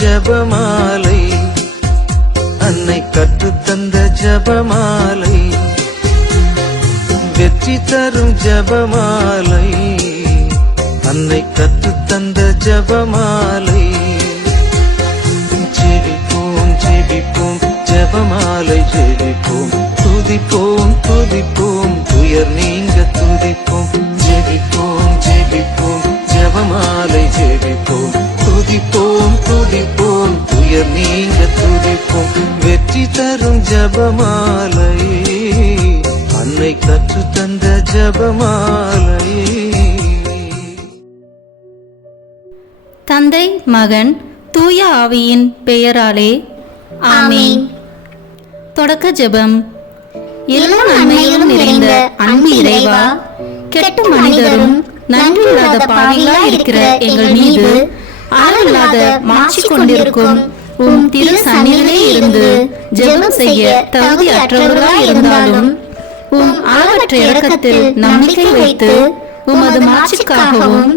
ஜபமாலை, அன்னை கற்றுத்தந்த ஜபமாலை, வெற்றி தரும் ஜபமாலை, அன்னை கற்றுத்தந்த ஜபமாலை. ஜெபிப்போம் ஜெபிப்போம் ஜபமாலை ஜெபிப்போம், துதிப்போம் துதிப்போம் துயர் நீங்க துதிப்போம். ஜெபிப்போம் ஜெபிப்போம் ஜபமாலை ஜெபிப்போம், துதிப்போம் துதிப்போம் துயர் நீங்க துதிப்போம். வெற்றி தரும் ஜபமாலை, அன்னை கற்றுத்தந்த ஜபமாலை. தந்தை மகன் தூய ஆவியின் பெயராலே ஆமீன். தொடக்க ஜெபம். எல்லா நன்மையிலும் நிறைந்த அன்பு இறைவா, கெட்ட மனிதரும் நன்றியில்லாத பாவிகளாய் இருக்கிற எங்கள் மீது அளவில்லாத மாட்சி கொண்டிருக்கும் உம் திரு சந்நிதியிலே இருந்து ஜெபம் செய்ய தகுதி அற்றவர்களாய் இருந்தாலும் உம் அளவற்ற இரக்கத்தில் நம்பிக்கை வைத்து உமது மாட்சிக்காகவும்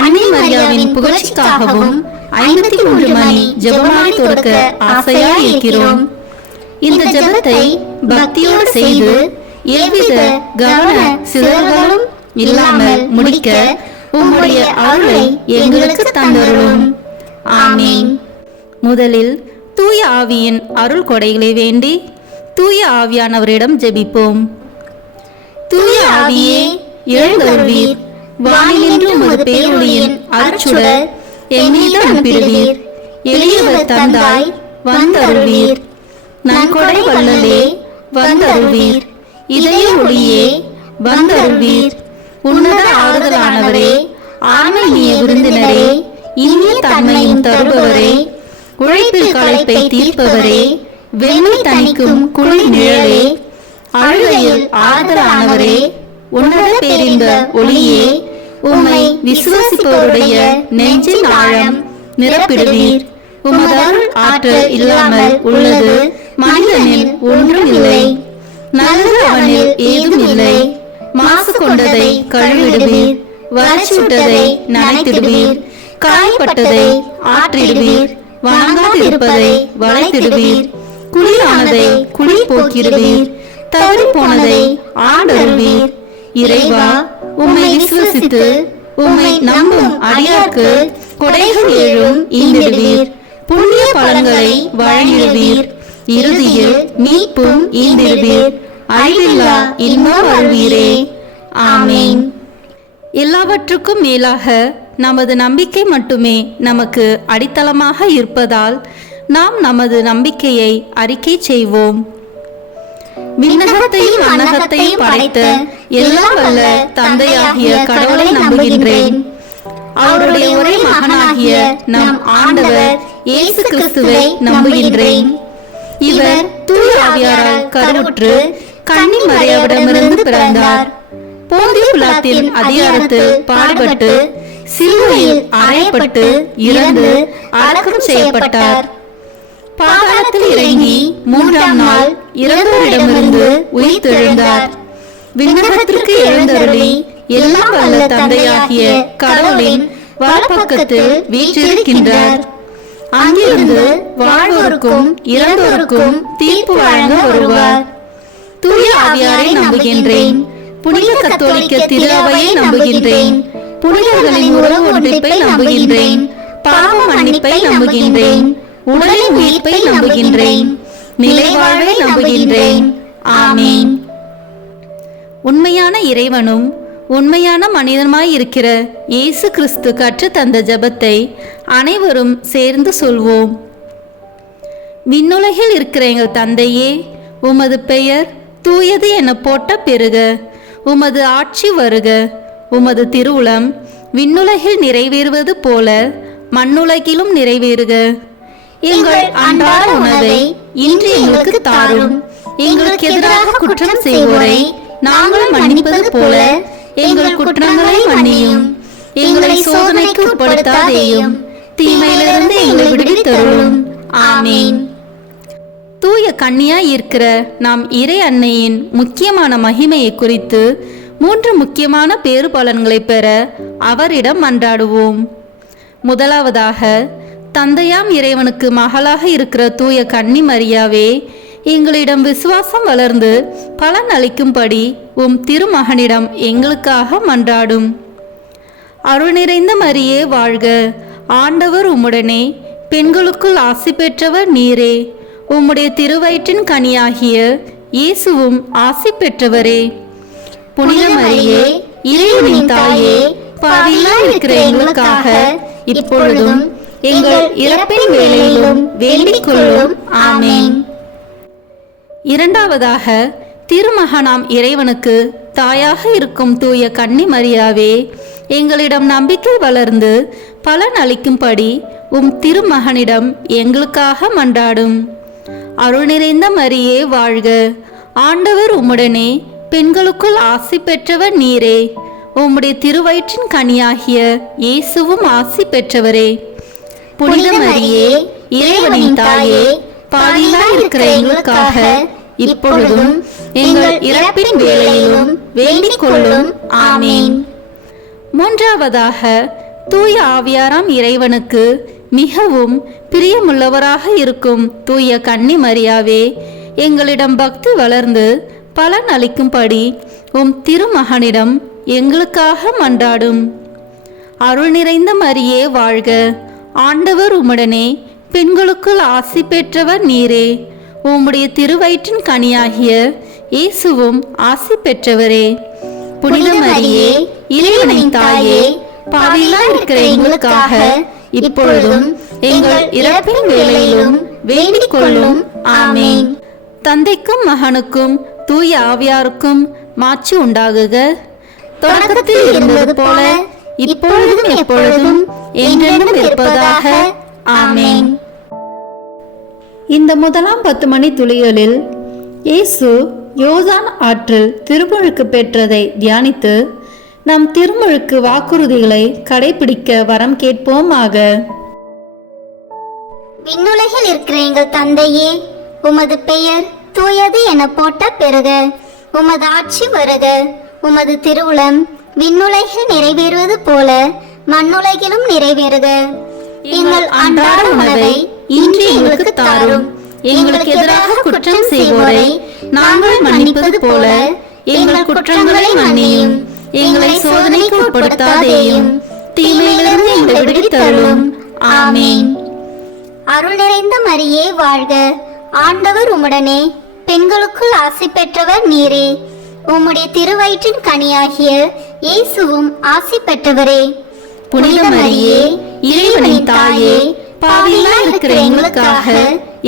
அன்னை மரியாவின் புகழ்ச்சிக்காகவும் 53 மணி ஜெபமாலை தொடக்க ஆசையாய் இருக்கிறோம். இந்த ஜெபத்தை பக்தியோடு செய்து எவ்வித கவன சிதறல்களும் இல்லாமல் முடிக்க உம்முடைய அருளை எங்களுக்கு தந்தருளும். ஆமீன். முதலில் தூய ஆவியின் அருள் கொடைகளை வேண்டி தூய ஆவியானவரிடம் ஜெபிப்போம். தூய ஆவியே எழுந்தருள்வீர், வானிலிருந்து ஒரு பேரொளியின் அருட்சுடர் என் மீது அனுப்பிடுவீர். எளியவர் தந்தாய் வந்தருள்வீர், நன்கொடை வள்ளலே வந்தருள்வீர். இதய ஒளியே வந்தருள்வீர். உன்னத ஆறுதலானவரே, ஆன்மீக விருந்தினரே, இனிய தன்மையும் தருபவரே, உழைப்பில் களைப்பை தீர்ப்பவரே, வெண்மை தணிக்கும் குளிர் நிழலே, அழுகையில் ஆறுதலானவரே, உன்னத பேரின்ப ஒளியே, உம்மை விசுவாசிப்பவருடைய நெஞ்சின் ஆழம் நிரப்பிடுவீர். உமது அருள் ஆற்றல் இல்லாமல் உள்ளது மனிதனில் ஒன்றும் இல்லை. நல்லது அவனில் ஏதும் இல்லை. மாசு கொண்டதை கழுவிடுவீர், வறட்சிவிட்டதை நனைத்திடுவீர், காயப்பட்டதை ஆற்றிடுவீர், வணங்காதிருப்பதை வளைத்திடுவீர், குளிரானதை குளிர் போக்கிடுவீர், தவறி போனதை ஆண்டருள்வீர். இறைவா, உம்மை விசுவசித்து உம்மை நம்பும் அடியார்க்கு கொடைகள் ஏழும் ஈந்திடுவீர், புண்ணிய பலன்களை வழங்கிடுவீர், இறுதியில் மீட்பும் ஈந்திடுவீர், அழிவில்லா இன்பம் அருள்வீரே. ஆமீன். எல்லாவற்றுக்கும் மேலாக நமது நம்பிக்கை மட்டுமே நமக்கு அடித்தளமாக இருப்பதால் நாம் நமது நம்பிக்கையை அறிக்கை செய்வோம். விண்ணகத்தையும் அன்னகத்தையும் படைத்த எல்லாம் வல்ல தந்தையாகிய கடவுளை நம்புகின்றேன். அவருடைய ஒரே மகனாகிய நம் ஆண்டவர் இயேசு கிறிஸ்துவை நம்புகின்றேன். இவர் தூய ஆவியாரால் கருவுற்று கன்னி மரியாவிடமிருந்து பிறந்தார். போந்திய பிலாத்தின் அதிகாரத்தில் பாடுபட்டு சிலுவையில் அறையப்பட்டு இறந்து அடக்கம் செய்யப்பட்டார். பாதாளத்தில் இறங்கி 3ஆம் நாள் இறந்தோரிடமிருந்து உயிர் தெழுந்தார். விண்ணகத்திற்கு எழுந்தருளி எல்லாம் வல்ல தந்தையாகிய கடவுளின் வலப்பக்கத்தில் வீற்றிருக்கின்றார். அங்கிருந்து வாழ்வோருக்கும் இறந்தோருக்கும் தீர்ப்பு வழங்க வருவார். தூய ஆவியாரை நம்புகின்றேன். புனித கத்தோலிக்க திரு அவையை நம்புகின்றேன். புனிதர்களின் உறவு ஒன்றிப்பை நம்புகின்றேன். பாவ மன்னிப்பை நம்புகின்றேன். உடலின் உயிர்ப்பை நம்புகின்றேன். நிலைவாழ்வை நம்புகின்றேன். ஆமீன். உண்மையான இறைவனும் உண்மையான மனிதனுமாய் இருக்கிற இயேசு கிறிஸ்து கற்று தந்த ஜெபத்தை அனைவரும் சேர்ந்து சொல்வோம். விண்ணுலகில் இருக்கிற எங்கள் தந்தையே, உமது பெயர் தூயது என போட்ட பெருக. உமது ஆட்சி வருக. உமது திருவுளம் விண்ணுலகில் நிறைவேறுவது போல மண்ணுலகிலும் நிறைவேறுக. எங்கள் அன்றாட உணவை இன்று எங்களுக்கு தாரும். எங்களுக்கு எதிராக குற்றம் செய்வோரை நாங்கள் மன்னிப்பது போல எங்கள் குற்றங்களை மன்னியும். எங்களை சோதனைக்கு உட்படுத்தாதேயும், தீமையிலிருந்து எங்களை விடுவித்தருளும். ஆமீன். தூய கன்னியாய் இருக்கிற நாம் இறை அன்னையின் முக்கியமான மகிமையை குறித்து 3 முக்கியமான பேறு பலன்களை பெற அவரிடம் மன்றாடுவோம். முதலாவதாக, தந்தையாம் இறைவனுக்கு மகளாக இருக்கிற தூய கன்னி மரியாவே, எங்களிடம் விசுவாசம் வளர்ந்து பலன் அளிக்கும்படி உம் திருமகனிடம் எங்களுக்காக மன்றாடும். அருள் நிறைந்த மரியே வாழ்க, ஆண்டவர் உம்முடனே, பெண்களுக்குள் ஆசி பெற்றவர் நீரே. உம்முடைய திருவயிற்றின் கனியாகிய இயேசுவும் ஆசி பெற்றவரே. புனித மரியே, இறைவனின் தாயே, பாவிகளாய் இருக்கிற எங்களுக்காக இப்பொழுதும் எங்கள் இறப்பின் வேளையிலும் வேண்டிக் கொள்ளும். ஆமேன். இரண்டாவதாக, திருமகனாம் இறைவனுக்கு தாயாக இருக்கும் தூய கன்னி மரியாவே, எங்களிடம் நம்பிக்கை வளர்ந்து பலன் அளிக்கும்படி உம் திருமகனிடம் எங்களுக்காக மன்றாடும். அருள் நிறைந்த மரியே வாழ்க, ஆண்டவர் உம்முடனே, பெண்களுக்குள் ஆசி பெற்றவர் நீரே. உம்முடைய திருவயிற்றின் கனியாகிய இயேசுவும் ஆசி பெற்றவரே. புனித மரியே, இறைவனின் தாயே, பாவிகளாய் இருக்கிற எங்களுக்காக இப்பொழுதும் எங்கள் இறப்பின் வேளையிலும் வேண்டிக் கொள்ளும். ஆமேன். மூன்றாவதாக, தூய ஆவியாராம் இறைவனுக்கு மிகவும் பிரியமுள்ளவராக இருக்கும் தூய கன்னி மரியாவே, எங்களிடம் பக்தி வளர்ந்து பலன் அளிக்கும்படி உம் திருமகனிடம் எங்களுக்காக மன்றாடும். அருள் நிறைந்த மரியே வாழ்க, ஆண்டவர் உம்முடனே, பெண்களுக்குள் ஆசி பெற்றவர் நீரே. உம்முடைய திருவயிற்றின் கனியாகிய இயேசுவும் ஆசி பெற்றவரே. புனித மரியே, இறைவனின் தாயே, பாவிகளாய் இருக்கிற எங்களுக்காக இப்பொழுதும் எங்கள் இறப்பின் வேளையிலும் வேண்டிக் கொள்ளும். ஆமேன். தந்தைக்கும் மகனுக்கும் தூய ஆவியாருக்கும் மாட்சி உண்டாகுக. தொடக்கத்தில் இருந்தது போல இப்பொழுதும் எப்பொழுதும் என்றென்றும் இருப்பதாக. ஆமேன். இந்த முதலாம் 10 மணி துளிகளில் இயேசு யோர்தான் ஆற்றில் திருமுழுக்கு பெற்றதை தியானித்து நம் திருமுழுக்கு வாக்குறுதிகளை கடைபிடிக்க வரம் கேட்போமாக. விண்ணுலகில் இருக்கிற எங்கள் தந்தையே, உமது பெயர் தூயது என போட்ட பெறுக. உமது ஆட்சி வருக. உமது திருவுளம் விண்ணுலகில் நிறைவேறுவது போல மண்ணுலகிலும் நிறைவேறுக. எங்கள் அன்றாட உணவை இன்று எங்களுக்கு தாரும். எங்களுக்கு எதிராக குற்றம் செய்வோரை நாங்கள் மன்னிப்பது போல எங்கள் குற்றங்களை மன்னியும். எங்களை சோதனைக்கு உட்படுத்தாதேயும், தீமையிலிருந்து எங்களை விடுவித்தருளும். ஆமேன். அருள் நிறைந்த மரியே வாழ்க, ஆண்டவர் உம்முடனே, பெண்களுக்குள் ஆசி பெற்றவர் நீரே. உம்முடைய திருவயிற்றின் கனியாகிய இயேசுவும் ஆசி பெற்றவரே. புனித மரியே, இறைவனின் தாயே, பாவிகளாய் இருக்கிற எங்களுக்காக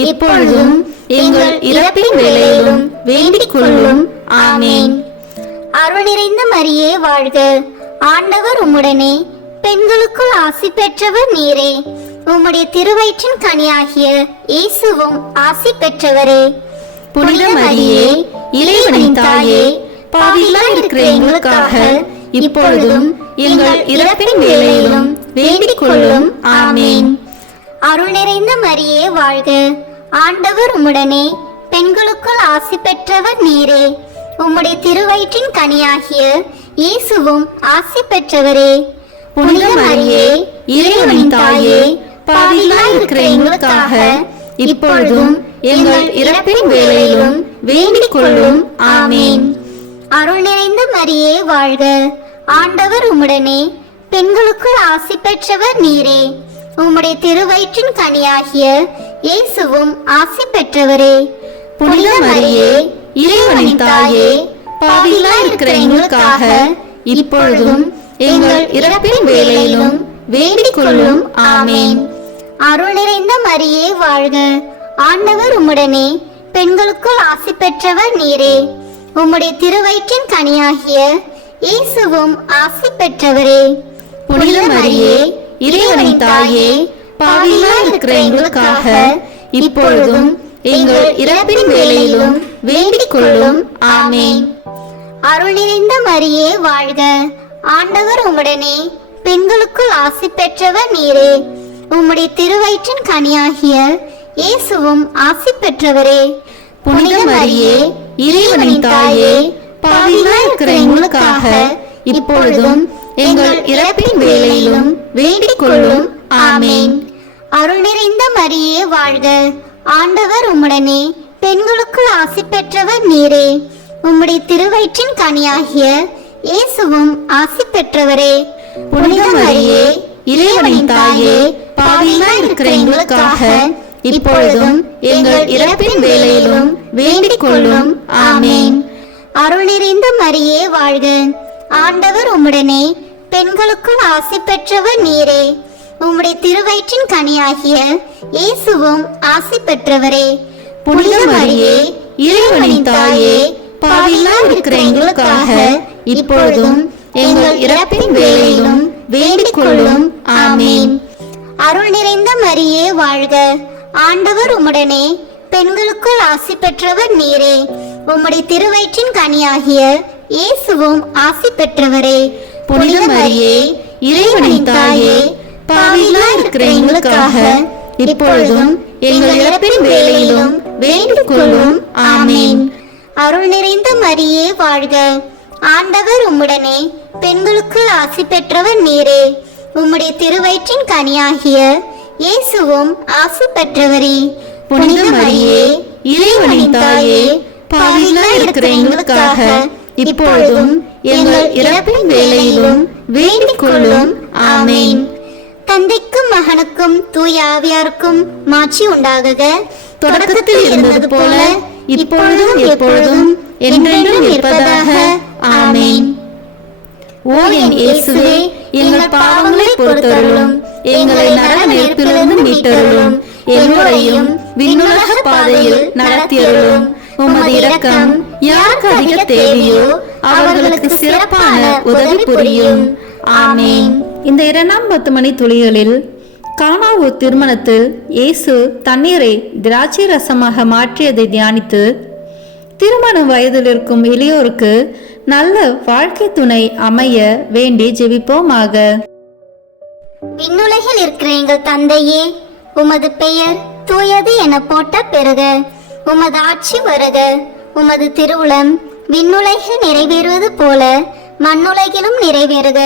இப்பொழுதும் எங்கள் இறப்பின் வேளையிலும் வேண்டிக் கொள்ளும். ஆமேன். அருள் நிறைந்த மரியே வாழ்க, ஆண்டவர் உம்முடனே, பெண்களுக்குள் ஆசி பெற்றவர் நீரே. உம்முடைய திருவயிற்றின் கனியாகிய இயேசுவும் ஆசி பெற்றவரே. புனித மரியே, இறைவனின் தாயே, பாவிகளாய் இருக்கிற எங்களுக்காக இப்பொழுதும் எங்கள் இறப்பின் வேளையிலும் வேண்டிக் கொள்ளும். ஆமேன். அருள் நிறைந்த மரியே வாழ்க, ஆண்டவர் உம்முடனே, பெண்களுக்குள் ஆசி பெற்றவர் நீரே. உம்முடைய திருவயிற்றின் கனியாகிய இயேசுவும் ஆசி பெற்றவரே. புனித மரியே, இறைவனின் தாயே, பாவிகளாய் இருக்கிற எங்களுக்காக இப்பொழுதும் எங்கள் இறப்பின் வேளையிலும் வேண்டிக் கொள்ளும். ஆமேன். அருள் நிறைந்த மரியே வாழ்க, ஆண்டவர் உம்முடனே, பெண்களுக்குள் ஆசி பெற்றவர் நீரே. உம்முடைய திருவயிற்றின் கனியாகிய இயேசுவும் ஆசி பெற்றவரே. புனித மரியே, இறைவனின் தாயே, பாவிகளாய் இருக்கிற எங்களுக்காக இப்பொழுதும் எங்கள் இறப்பின் வேளையிலும் வேண்டிக் கொள்ளும். ஆமேன். அருள் நிறைந்த மரியே வாழ்க, ஆண்டவர் உம்முடனே, பெண்களுக்குள் ஆசி பெற்றவர் நீரே. உம்முடைய திருவயிற்றின் கனியாகிய இயேசுவும் ஆசி பெற்றவரே. புனித மரியே, இறைவனின் தாயே, பாவிகளாய் இருக்கிற எங்களுக்காக இப்பொழுதும் எங்கள் இறப்பின் வேளையிலும் வேண்டிக் கொள்ளும். ஆமேன். அருள் நிறைந்த மரியே வாழ்க, ஆண்டவர் உம்முடனே, பெண்களுக்குள் ஆசி பெற்றவர் நீரே. உம்முடைய திருவயிற்றின் கனியாகிய இயேசுவும் ஆசி பெற்றவரே. புனித மரியே, இறைவனின் தாயே, பாவிகளாய் இருக்கிற எங்களுக்காக இப்பொழுதும் எங்கள் இறப்பின் வேளையிலும் வேண்டிக் கொள்ளும். ஆமேன். அருள் நிறைந்த மரியே வாழ்க, ஆண்டவர் உம்முடனே, பெண்களுக்குள் ஆசி பெற்றவர் நீரே. உம்முடைய திருவயிற்றின் கனியாகிய இயேசுவும் ஆசி பெற்றவரே. புனித மரியே, இறைவனின் தாயே, பாவிகளாய் இருக்கிற எங்களுக்காக இப்பொழுதும் எங்கள் இறப்பின் வேளையிலும் வேண்டிக் கொள்ளும். ஆமேன். அருள் நிறைந்த மரியே வாழ்க, ஆண்டவர் உம்முடனே, பெண்களுக்குள் ஆசி பெற்றவர் நீரே. உம்முடைய திருவயிற்றின் கனியாகிய இயேசுவும் ஆசி பெற்றவரே. புனித மரியே, இறைவனின் தாயே, பாவிகளாய் இருக்கிற எங்களுக்காக இப்பொழுதும் எங்கள் இறப்பின் வேளையிலும் வேண்டிக் கொள்ளும். ஆமேன். அருள் நிறைந்த மரியே வாழ்க, ஆண்டவர் உம்முடனே, பெண்களுக்குள் ஆசி பெற்றவர் நீரே. உம்முடைய திருவயிற்றின் கனியாகிய இயேசுவும் ஆசி பெற்றவரே. புனித மரியே, இறைவனின் தாயே, பாவிகளாய் இருக்கிற எங்களுக்காக இப்பொழுதும் எங்கள் இறப்பின் வேளையிலும் வேண்டிக் கொள்ளும். ஆமேன். அருள் நிறைந்த மரியே வாழ்க, ஆண்டவர் உம்முடனே, பெண்களுக்குள் ஆசி பெற்றவர் நீரே. உம்முடைய திருவயிற்றின் கனியாகிய இயேசுவும் ஆசி பெற்றவரே. புனித மரியே, இறைவனின் தாயே, பாவிகளாய் இருக்கிற எங்களுக்காக இப்பொழுதும் எங்கள் இறப்பின் வேளையிலும் வேண்டிக் கொள்ளும். ஆமேன். தந்தைக்கும் மகனுக்கும் தூய ஆவியாருக்கும் மாட்சி உண்டாகுக. தொடக்கத்தில் இருந்தது போல இப்பொழுதும் எப்பொழுதும் என்றென்றும் இருப்பதாக. ஆமேன். ஓ என் இயேசுவே, எங்கள் பாவங்களை பொறுத்தருளும், எங்களை நரக நெருப்பிலிருந்து மீட்டருளும், எல்லோரையும் விண்ணுலக பாதையில் நடத்தியருளும். உமது இரக்கம் யாருக்கு அதிக தேவையோ அவர்களுக்கு சிறப்பான உதவி புரியும். ஆமேன். இந்த 2ஆம் 10 மணி துளிகளில் கானாவூ திருமணத்தில் இயேசு தண்ணீரை திராட்சை ரசமாக மாற்றியதை தியானித்து திருமண வயதில் இருக்கும் இளையோருக்கு நல்ல வாழ்க்கை துணை அமைய வேண்டி ஜெபிப்போமாக. விண்ணுலகில் இருக்கிற எங்கள் தந்தையே, உமது பெயர் தூயது என போட்ட பெறுக. உமது ஆட்சி வருக. உமது திருவுளம் விண்ணுலகில் நிறைவேறுவது போல மண்ணுலகிலும் நிறைவேறுக.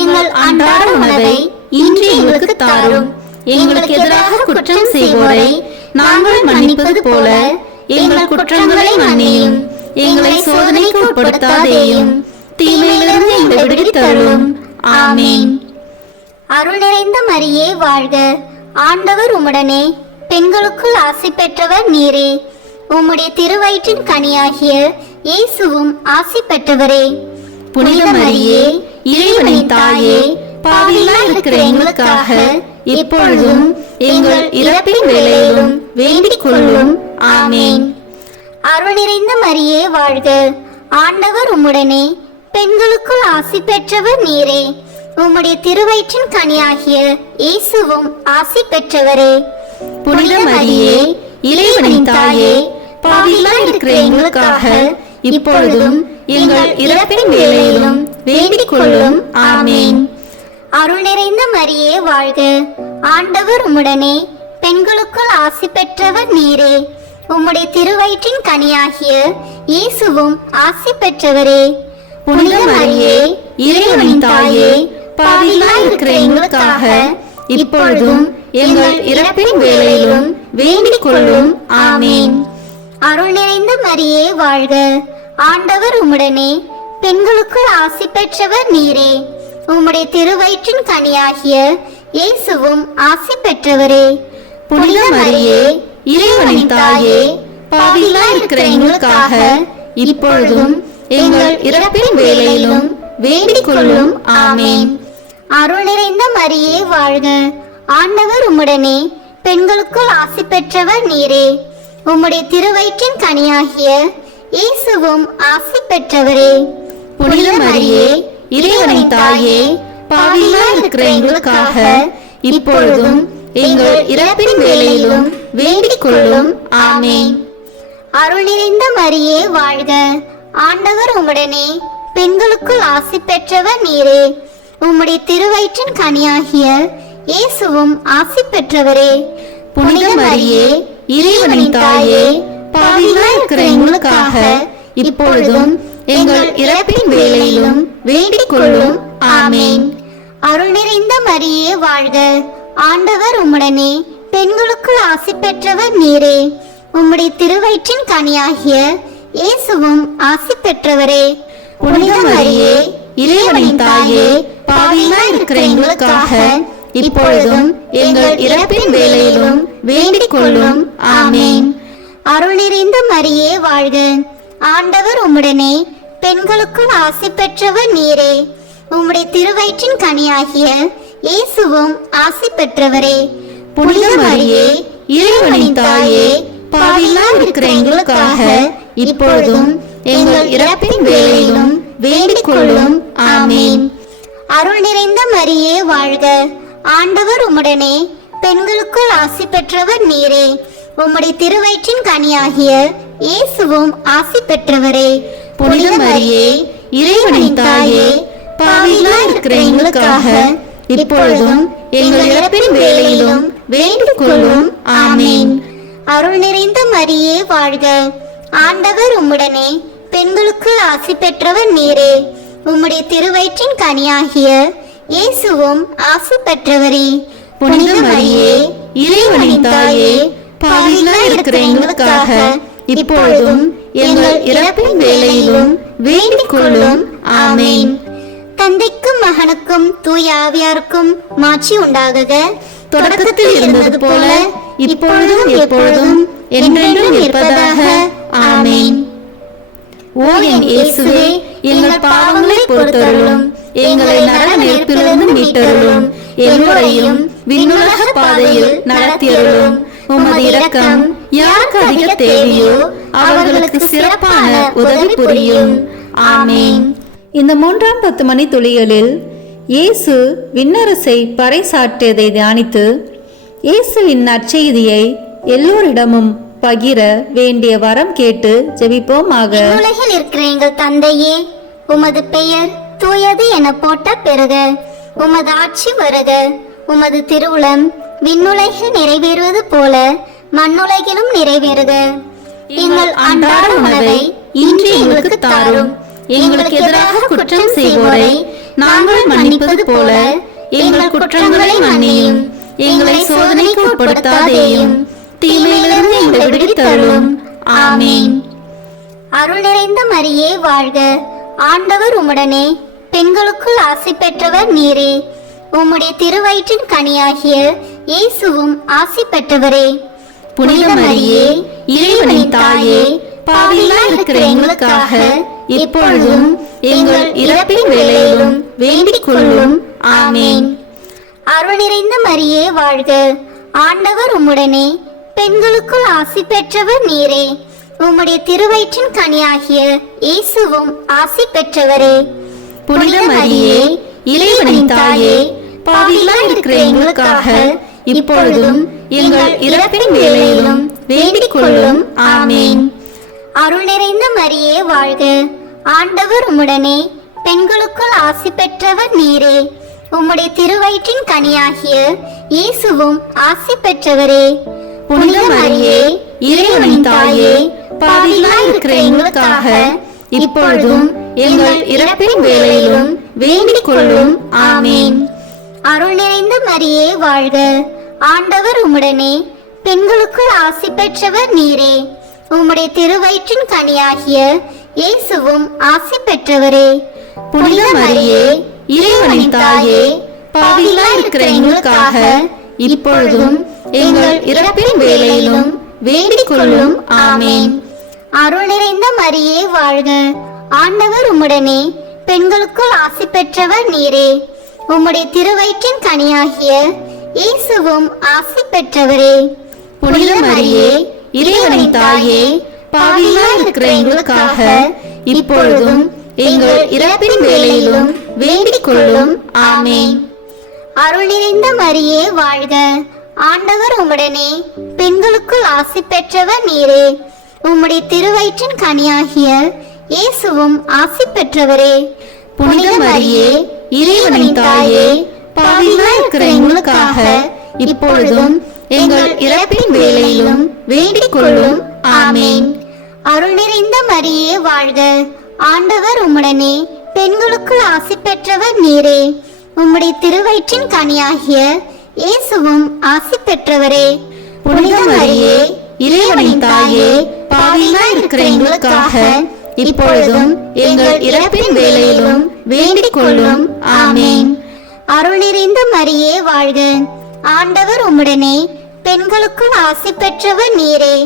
எங்கள் அன்றாட உணவை இன்று எங்களுக்கு தாரும். எங்களுக்கு எதிராக குற்றம் செய்வோரை நாங்கள் மன்னிப்பது போல எங்கள் குற்றங்களை மன்னியும். எங்களை சோதனைக்கு உட்படுத்தாதேயும், தீமையிலிருந்து எங்களை விடுவித்தருளும். ஆமேன். அருள் நிறைந்த மரியே வாழ்க, ஆண்டவர் உம்முடனே, பெண்களுக்குள் ஆசி பெற்றவர் நீரே. உம்முடைய திருவயிற்றின் கனியாகிய இயேசுவும் ஆசி பெற்றவரே. புனித மரியே, இறைவனின் தாயே, பாவிகளாய் இருக்கிற எங்களுக்காக இப்பொழுதும் எங்கள் இறப்பின் வேளையிலும் வேண்டிக் கொள்ளும். ஆமேன். அருள் நிறைந்த மரியே வாழ்க, ஆண்டவர் உம்முடனே, பெண்களுக்குள் ஆசி பெற்றவர் நீரே. உம்முடைய திருவயிற்றின் கனியாகிய இயேசுவும் ஆசி பெற்றவரே. புனித மரியே, இறைவனின் தாயே, பாவிகளாய் இருக்கிற எங்களுக்காக இப்பொழுதும் எங்கள் இறப்பின் வேளையிலும் வேண்டிக் கொள்ளும். ஆமேன். அருள் நிறைந்த மரியே வாழ்க, ஆண்டவர் உம்முடனே, பெண்களுக்குள் ஆசி பெற்றவர் நீரே. உம்முடைய திருவயிற்றின் கனியாகிய இயேசுவும் ஆசி பெற்றவரே. புனித மரியே, இறைவனின் தாயே, பாவிகளாய் இருக்கிற எங்களுக்காக இப்பொழுதும் எங்கள் இறப்பின் வேளையிலும் வேண்டிக் கொள்ளும். ஆமேன். அருள் நிறைந்த மரியே வாழ்க, ஆண்டவர் உம்முடனே, பெண்களுக்குள் ஆசி பெற்றவர் நீரே. உம்முடைய திருவயிற்றின் கனியாகிய இயேசுவும் ஆசி பெற்றவரே. புனித மரியே, இறைவனின் தாயே, பாவிகளாய் இருக்கிற எங்களுக்காக இப்பொழுதும் எங்கள் இறப்பின் வேளையிலும் வேண்டிக் கொள்ளும். ஆமேன். அருள் நிறைந்த மரியே வாழ்க, ஆண்டவர் உம்முடனே, பெண்களுக்குள் ஆசி பெற்றவர் நீரே. உம்முடைய திருவயிற்றின் கனியாகிய இயேசுவும் ஆசி பெற்றவரே. புனித மரியே, இறைவனின் தாயே, பாவிகளாய் இருக்கிற எங்களுக்காக இப்பொழுதும் எங்கள் இறப்பின் வேளையிலும் வேண்டிக் கொள்ளும். ஆமேன். அருள் நிறைந்த மரியே வாழ்க, ஆண்டவர் உம்முடனே, பெண்களுக்குள் ஆசி பெற்றவர் நீரே. உம்முடைய திருவயிற்றின் கனியாகிய இயேசுவும் ஆசி பெற்றவரே. புனித மரியே, இறைவனின் தாயே, பாவிகளாய் இருக்கிற எங்களுக்காக இப்பொழுதும் எங்கள் இறப்பின் வேளையிலும் வேண்டிக் கொள்ளும். ஆமேன். அருள் நிறைந்த மரியே வாழ்க, ஆண்டவர் உம்முடனே பெண்களுக்குள் ஆசி பெற்றவர் நீரே. உம்முடைய திருவயிற்றின் கனியாகிய இயேசுவும் ஆசி பெற்றவரே. புனித மரியே, இறைவனின் தாயே, பாவிகளாய் இருக்கிற எங்களுக்காக இப்பொழுதும் எங்கள் இறப்பின் வேளையிலும் வேண்டிக் கொள்ளும். ஆமேன். அருள் நிறைந்த மரியே வாழ்க. ஆண்டவர் உம்முடனே பெண்களுக்குள் ஆசி பெற்றவர் நீரே. உம்முடைய திருவயிற்றின் கனியாகிய இயேசுவும் ஆசி பெற்றவரே. புனித மரியே, இறைவனின் தாயே, பாவிகளாய் இருக்கிற எங்களுக்காக இப்பொழுதும் எங்கள் இறப்பின் வேளையிலும் வேண்டிக் கொள்ளும். ஆமேன். அருள் நிறைந்த மரியே வாழ்க. ஆண்டவர் உம்முடனே பெண்களுக்குள் ஆசி பெற்றவர் நீரே. உம்முடைய திருவயிற்றின் கனியாகிய இயேசுவும் ஆசி பெற்றவரே. புனித மரியே, இறைவனின் தாயே, பாவிகளாய் இருக்கிற எங்களுக்காக இப்பொழுதும் எங்கள் இறப்பின் வேளையிலும் வேண்டிக் கொள்ளும். ஆமேன். அருள் நிறைந்த மரியே வாழ்க. ஆண்டவர் உம்முடனே பெண்களுக்குள் ஆசி பெற்றவர் நீரே. உம்முடைய திருவயிற்றின் கனியாகிய இயேசுவும் ஆசி பெற்றவரே. புனித மரியே, இறைவனின் தாயே, பாவிகளாய் இருக்கிற எங்களுக்காக இப்பொழுதும் எங்கள் இறப்பின் வேளையிலும் வேண்டிக் கொள்ளும். ஆமேன். தந்தைக்கும் மகனுக்கும் தூய ஆவியாருக்கும் மாட்சி உண்டாகுக. தொடக்கத்தில் இருந்தது போல இப்பொழுதும் எப்பொழுதும் என்றென்றும் இருப்பதாக. ஆமேன். ஓ என் இயேசுவே, எங்கள் பாவங்களை பொறுத்தருளும், எங்களை நரக நெருப்பிலிருந்து மீட்டருளும், எல்லோரையும் விண்ணுலக பாதையில் நடத்தியருளும். உமது இரக்கம் யாருக்கு அதிக தேவையோ அவர்களுக்கு சிறப்பான உதவி புரியும். ஆமேன். இந்த 3ஆம் 10 மணி துளிகளில் இயேசு விண்ணரசை பறைசாற்றியதை தியானித்து இயேசுவின் நற்செய்தியை எல்லோரிடமும் பகிர வேண்டிய வரம் கேட்டு ஜெபிப்போமாக. உலகில் இருக்கிற எங்கள் தந்தையே, உமது பெயர் தூயது என போட்ட பெறுக. உமது ஆட்சி வருக. உமது திருவுளம் விண்ணுலகில் நிறைவேறுவது போல மண்ணுலகிலும் நிறைவேறுக. எங்கள் அன்றாட உணவை இன்று எங்களுக்கு தாரும். எங்களுக்கு எதிராக குற்றம் செய்வோரை நாங்கள் மன்னிப்பது போல எங்கள் குற்றங்களை மன்னியும். எங்களை சோதனைக்கு உட்படுத்தாதேயும், தீமையிலிருந்து எங்களை விடுவித்தருளும். ஆமீன். அருள் நிறைந்த மரியே வாழ்க. ஆண்டவர் உம்முடனே பெண்களுக்குள் ஆசி பெற்றவர் நீரே. உம்முடைய திருவயிற்றின் கனியாகிய இயேசுவும் ஆசி பெற்றவரே. புனித மரியே, இறைவனின் தாயே, பாவிகளாய் இருக்கிற எங்களுக்காக இப்பொழுதும் எங்கள் இறப்பின் வேளையிலும் வேண்டிக் கொள்ளும். ஆமேன். அருள் நிறைந்த மரியே வாழ்க. ஆண்டவர் உம்முடனே பெண்களுக்குள் ஆசி பெற்றவர் நீரே. உம்முடைய திருவயிற்றின் கனியாகிய இயேசுவும் ஆசி பெற்றவரே. புனித மரியே, இறைவனின் தாயே, பாவிகளாய் இருக்கிற எங்களுக்காக இப்பொழுதும் எங்கள் இறப்பின் வேளையிலும் வேண்டிக் கொள்ளும். ஆமேன். அருள் நிறைந்த மரியே வாழ்க. ஆண்டவர் உம்முடனே பெண்களுக்குள் ஆசி பெற்றவர் நீரே. உம்முடைய திருவயிற்றின் கனியாகிய இயேசுவும் ஆசி பெற்றவரே. புனித மரியே, இறைவனின் தாயே, பாவிகளாய் இருக்கிற எங்களுக்காக இப்பொழுதும் எங்கள் இறப்பின் வேளையிலும் வேண்டிக் கொள்ளும். ஆமேன். அருள் நிறைந்த மரியே வாழ்க. ஆண்டவர் உம்முடனே பெண்களுக்குள் ஆசி பெற்றவர் நீரே. உம்முடைய திருவயிற்றின் கனியாகிய இயேசுவும் ஆசி பெற்றவரே. புனித மரியே, இறைவனின் தாயே, பாவிகளாய் இருக்கிற எங்களுக்காக இப்பொழுதும் எங்கள் இறப்பின் வேளையிலும் வேண்டிக் கொள்ளும். ஆமேன். அருள் நிறைந்த மரியே வாழ்க. ஆண்டவர் உம்முடனே பெண்களுக்குள் ஆசி பெற்றவர் நீரே. உம்முடைய திருவயிற்றின் கனியாகிய இயேசுவும் ஆசி பெற்றவரே. புனித மரியே, இறைவனின் தாயே, பாவிகளாய் இருக்கிற எங்களுக்காக இப்பொழுதும் எங்கள் இறப்பின் வேளையிலும் வேண்டிக் கொள்ளும். ஆமேன். அருள் நிறைந்த மரியே வாழ்க. ஆண்டவர் உம்முடனே பெண்களுக்குள் ஆசி பெற்றவர் நீரே. உம்முடைய திருவயிற்றின் கனியாகிய இயேசுவும் ஆசி பெற்றவரே. புனித மரியே, இறைவனின் தாயே, பாவிகளாய் இருக்கிற எங்களுக்காக இப்பொழுதும் எங்கள் இறப்பின் வேளையிலும் வேண்டிக் கொள்ளும். ஆமேன். அருள் நிறைந்த மரியே வாழ்க. ஆண்டவர் உம்முடனே பெண்களுக்குள் ஆசி பெற்றவர் நீரே. உம்முடைய திருவயிற்றின் கனியாகிய இயேசுவும் ஆசி பெற்றவரே. புனித மரியே, இறைவனின் தாயே, பாவிகளாய் இருக்கிற எங்களுக்காக இப்பொழுதும் எங்கள் இறப்பின் வேளையிலும் வேண்டிக் கொள்ளும். ஆமேன். அருள் நிறைந்த மரியே வாழ்க. ஆண்டவர் உம்முடனே, பெண்களுக்குள் ஆசி பெற்றவர் நீரே.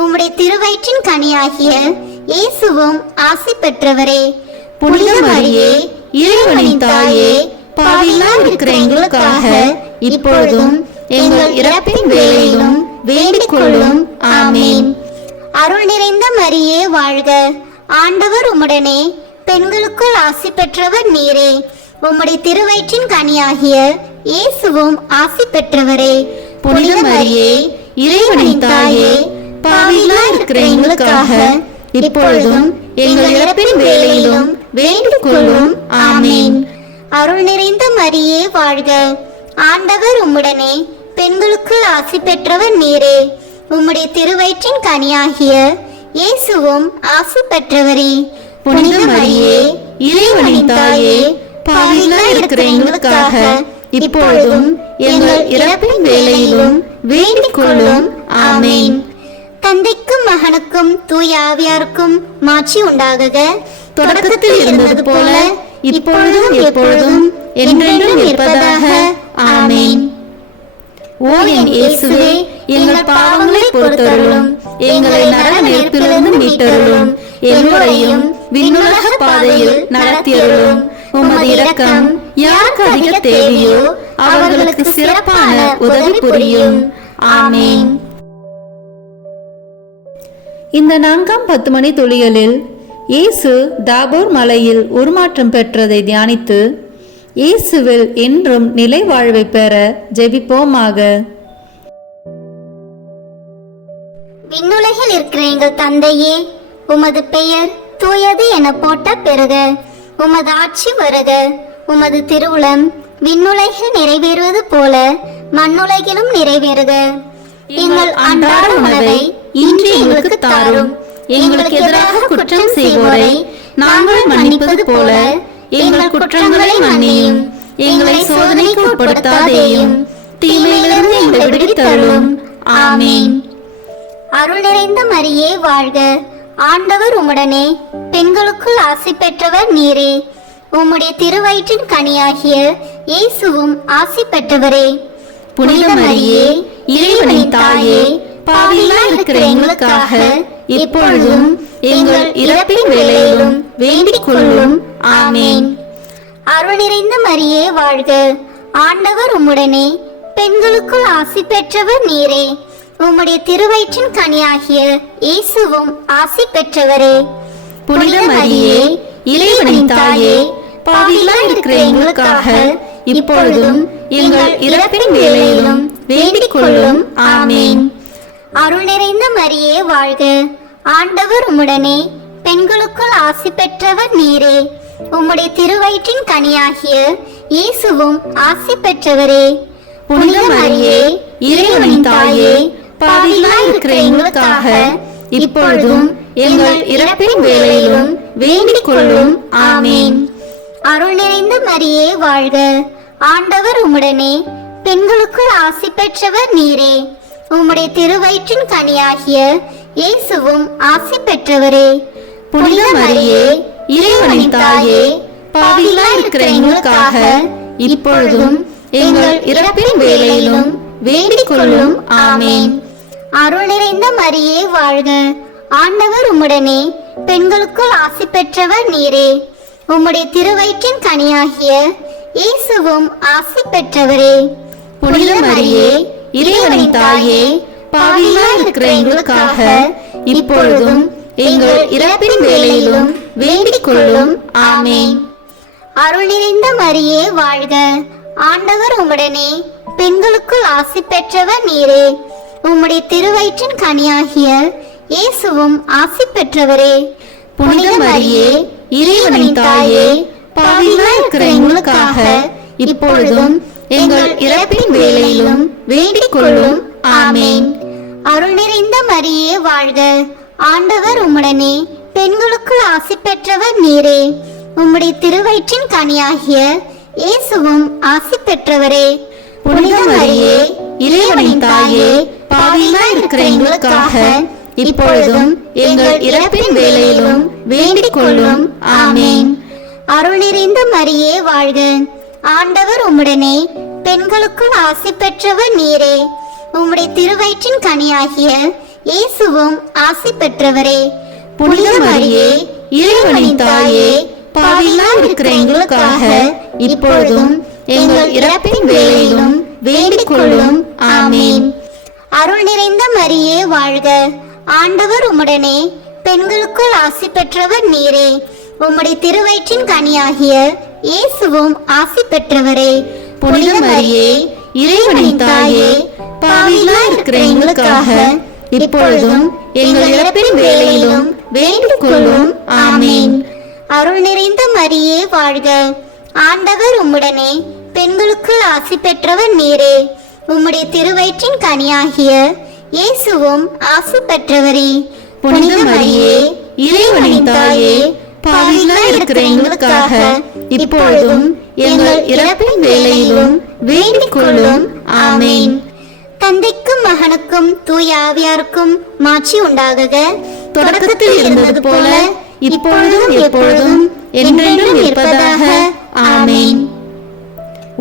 உம்முடைய திருவயிற்றின் கனியாகிய இயேசுவும் ஆசி பெற்றவரே. புனித மரியே, இறைவனின் தாயே, பாவிகளாய் இருக்கிற எங்களுக்காக இப்பொழுதும் எங்கள் இறப்பின் வேளையிலும் வேண்டிக் கொள்ளும். ஆமேன். அருள் நிறைந்த மரியே வாழ்க. ஆண்டவர் உம்முடனே, பெண்களுக்குள் ஆசி பெற்றவர் நீரே. உம்முடைய திருவயிற்றின் கனியாகிய இயேசுவும் ஆசி பெற்றவரே. புனித மரியே, இறைவனின் தாயே, பாவிகளாய் இருக்கிற எங்களுக்காக இப்பொழுதும் எங்கள் இறப்பின் வேளையிலும் வேண்டிக் கொள்ளும். ஆமேன். அருள் நிறைந்த மரியே வாழ்க. ஆண்டவர் உம்முடனே, பெண்களுக்குள் ஆசி பெற்றவர் நீரே. உம்முடைய திருவயிற்றின் கனியாகிய இயேசுவும் ஆசி பெற்றவரே. புனித மரியே, இறைவனின் தாயே, பாவிகளாய் இருக்கிற எங்களுக்காக இப்பொழுதும் எங்கள் இறப்பின் வேளையிலும் வேண்டிக் கொள்ளும். ஆமேன். தந்தைக்கும் மகனுக்கும் தூய ஆவியாருக்கும் மாட்சி உண்டாகுக. தொடக்கத்தில் இருந்தது போல இப்பொழுதும் எப்பொழுதும் என்றென்றும் இருப்பதாக. ஆமேன். ஓ என் இயேசுவே, எங்கள் பாவங்களை பொறுத்தருளும், எங்களை நரக நெருப்பிலிருந்து மீட்டருளும், எல்லோரையும் விண்ணுலக பாதையில் நடத்தியருளும். உமது இரக்கம் யாருக்கு அதிக தேவையோ அவர்களுக்கு சிறப்பான உதவி புரியும். ஆமேன். இந்த 4ஆம் 10 மணி துளிகளில் இயேசு தாபோர் மலையில் உருமாற்றம் பெற்றதை தியானித்து இயேசுவில் என்றும் நிலை வாழ்வை பெற ஜெபிப்போமாக. விண்ணுலகில் இருக்கிற எங்கள் தந்தையே, உமது பெயர் தூயது என போட்ட பெறுக. உமது ஆட்சி வருக. உமது திருவுளம் விண்ணுலகில் நிறைவேறுவது போல மண்ணுலகிலும் நிறைவேறுக. எங்கள் அன்றாட உணவை இன்று எங்களுக்கு தாரும். எங்களுக்கு எதிராக குற்றம் செய்வோரை நாங்கள் மன்னிப்பது போல எங்கள் குற்றங்களை மன்னியும். எங்களை சோதனைக்கு உட்படுத்தாதேயும், தீமையிலிருந்து எங்களை விடுவித்தருளும். ஆமேன். அருள் நிறைந்த மரியே வாழ்க. ஆண்டவர் உம்முடனே, பெண்களுக்குள் ஆசி பெற்றவர் நீரே. உம்முடைய திருவயிற்றின் கனியாகிய இயேசுவும் ஆசி பெற்றவரே. புனித மரியே, இறைவனின் தாயே, பாவிகளாய் இருக்கிற எங்களுக்காக இப்பொழுதும் எங்கள் இறப்பின் வேளையிலும் வேண்டிக் கொள்ளும். ஆமேன். அருள் நிறைந்த மரியே வாழ்க. ஆண்டவர் உம்முடனே, பெண்களுக்குள் ஆசி பெற்றவர் நீரே. உம்முடைய திருவயிற்றின் கனியாகிய இயேசுவும் ஆசி பெற்றவரே. புனித மரியே, இறைவனின் தாயே, பாவிகளாய் இருக்கிற எங்களுக்காக இப்பொழுதும் எங்கள் இறப்பின் வேளையிலும் வேண்டிக் கொள்ளும். ஆமேன். அருள் நிறைந்த மரியே வாழ்க. ஆண்டவர் உம்முடனே, பெண்களுக்குள் ஆசி பெற்றவர் நீரே. உம்முடைய திருவயிற்றின் கனியாகிய இயேசுவும் ஆசி பெற்றவரே. புனித மரியே, இறைவனின் தாயே, பாவிகளாய் இருக்கிற எங்களுக்காக இப்பொழுதும் எங்கள் இறப்பின் வேளையிலும் வேண்டிக் கொள்ளும். ஆமேன். அருள் நிறைந்த மரியே வாழ்க. ஆண்டவர் உம்முடனே, பெண்களுக்குள் ஆசி பெற்றவர் நீரே. உம்முடைய திருவயிற்றின் கனியாகிய இயேசுவும் ஆசி பெற்றவரே. புனித மரியே, இறைவனின் தாயே, பாவிகளாய் இருக்கிற எங்களுக்காக இப்பொழுதும் எங்கள் இறப்பின் வேளையிலும் வேண்டிக் கொள்ளும். ஆமேன். அருள் நிறைந்த மரியே வாழ்க. ஆண்டவர் உம்முடனே, பெண்களுக்குள் ஆசி பெற்றவர் நீரே. உம்முடைய திருவயிற்றின் கனியாகிய இயேசுவும் ஆசி பெற்றவரே. புனித மரியே, இறைவனின் தாயே, பாவிகளாய் இருக்கிற எங்களுக்காக இப்பொழுதும் எங்கள் இறப்பின் வேளையிலும் வேண்டிக் கொள்ளும். ஆமேன். அருள் நிறைந்த மரியே வாழ்க. ஆண்டவர் உம்முடனே, பெண்களுக்குள் ஆசி பெற்றவர் நீரே. உம்முடைய திருவயிற்றின் கனியாகிய இயேசுவும் ஆசி பெற்றவரே. புனித மரியே, இறைவனின் தாயே, பாவிகளாய் இருக்கிற எங்களுக்காக இப்பொழுதும் எங்கள் இறப்பின் வேளையிலும் வேண்டிக் கொள்ளும். ஆமேன். அருள் நிறைந்த மரியே வாழ்க. ஆண்டவர் உம்முடனே, பெண்களுக்குள் ஆசி பெற்றவர் நீரே. உம்முடைய திருவயிற்றின் கனியாகிய இயேசுவும் ஆசி பெற்றவரே. புனித மரியே இறைவனின் தாயே, பாவிகளாய் இருக்கிற எங்களுக்காக இப்பொழுதும் எங்கள் இறப்பின் வேளையிலும் வேண்டிக் கொள்ளும். ஆமென். அருள் நிறைந்த மரியே வாழ்க. ஆண்டவர் உம்முடனே, பெண்களுக்குள் ஆசி பெற்றவர் நீரே. உம்முடைய திருவயிற்றின் கனியாகிய இயேசுவும் ஆசி பெற்றவரே. புனித மரியே இறைவனின் தாயே, பாவிகளாய் இருக்கிற எங்களுக்காக இப்பொழுதும் எங்கள் இறப்பின் வேளையிலும் வேண்டிக் கொள்ளும். ஆமென். அருள் நிறைந்த மரியே வாழ்க. ஆண்டவர் உம்முடனே, பெண்களுக்குள் ஆசி பெற்றவர் நீரே. உம்முடைய திருவயிற்றின் கனியாகிய இயேசுவும் ஆசி பெற்றவரே. புனித மரியே இறைவனின் தாயே, பாவிகளாய் இருக்கிற எங்களுக்காக இப்பொழுதும் எங்கள் இறப்பின் வேளையிலும் வேண்டிக் கொள்ளும். ஆமென். அருள் நிறைந்த மரியே வாழ்க. ஆண்டவர் உம்முடனே, பெண்களுக்குள் ஆசி பெற்றவர் நீரே. உம்முடைய திருவயிற்றின் கனியாகிய இயேசுவும் ஆசி பெற்றவரே. புனித மரியே இறைவனின் தாயே, பாவிகளாய் இருக்கிற எங்களுக்காக இப்பொழுதும் எங்கள் இறப்பின் வேளையிலும் வேண்டிக் கொள்ளும். ஆமென். தந்தைக்கும் மகனுக்கும் தூய ஆவியாருக்கும் மாட்சி உண்டாகுக. தொடக்கத்தில் இருந்தது போல இப்பொழுதும் எப்பொழுதும் என்றென்றும் இருப்பதாக. ஆமென்.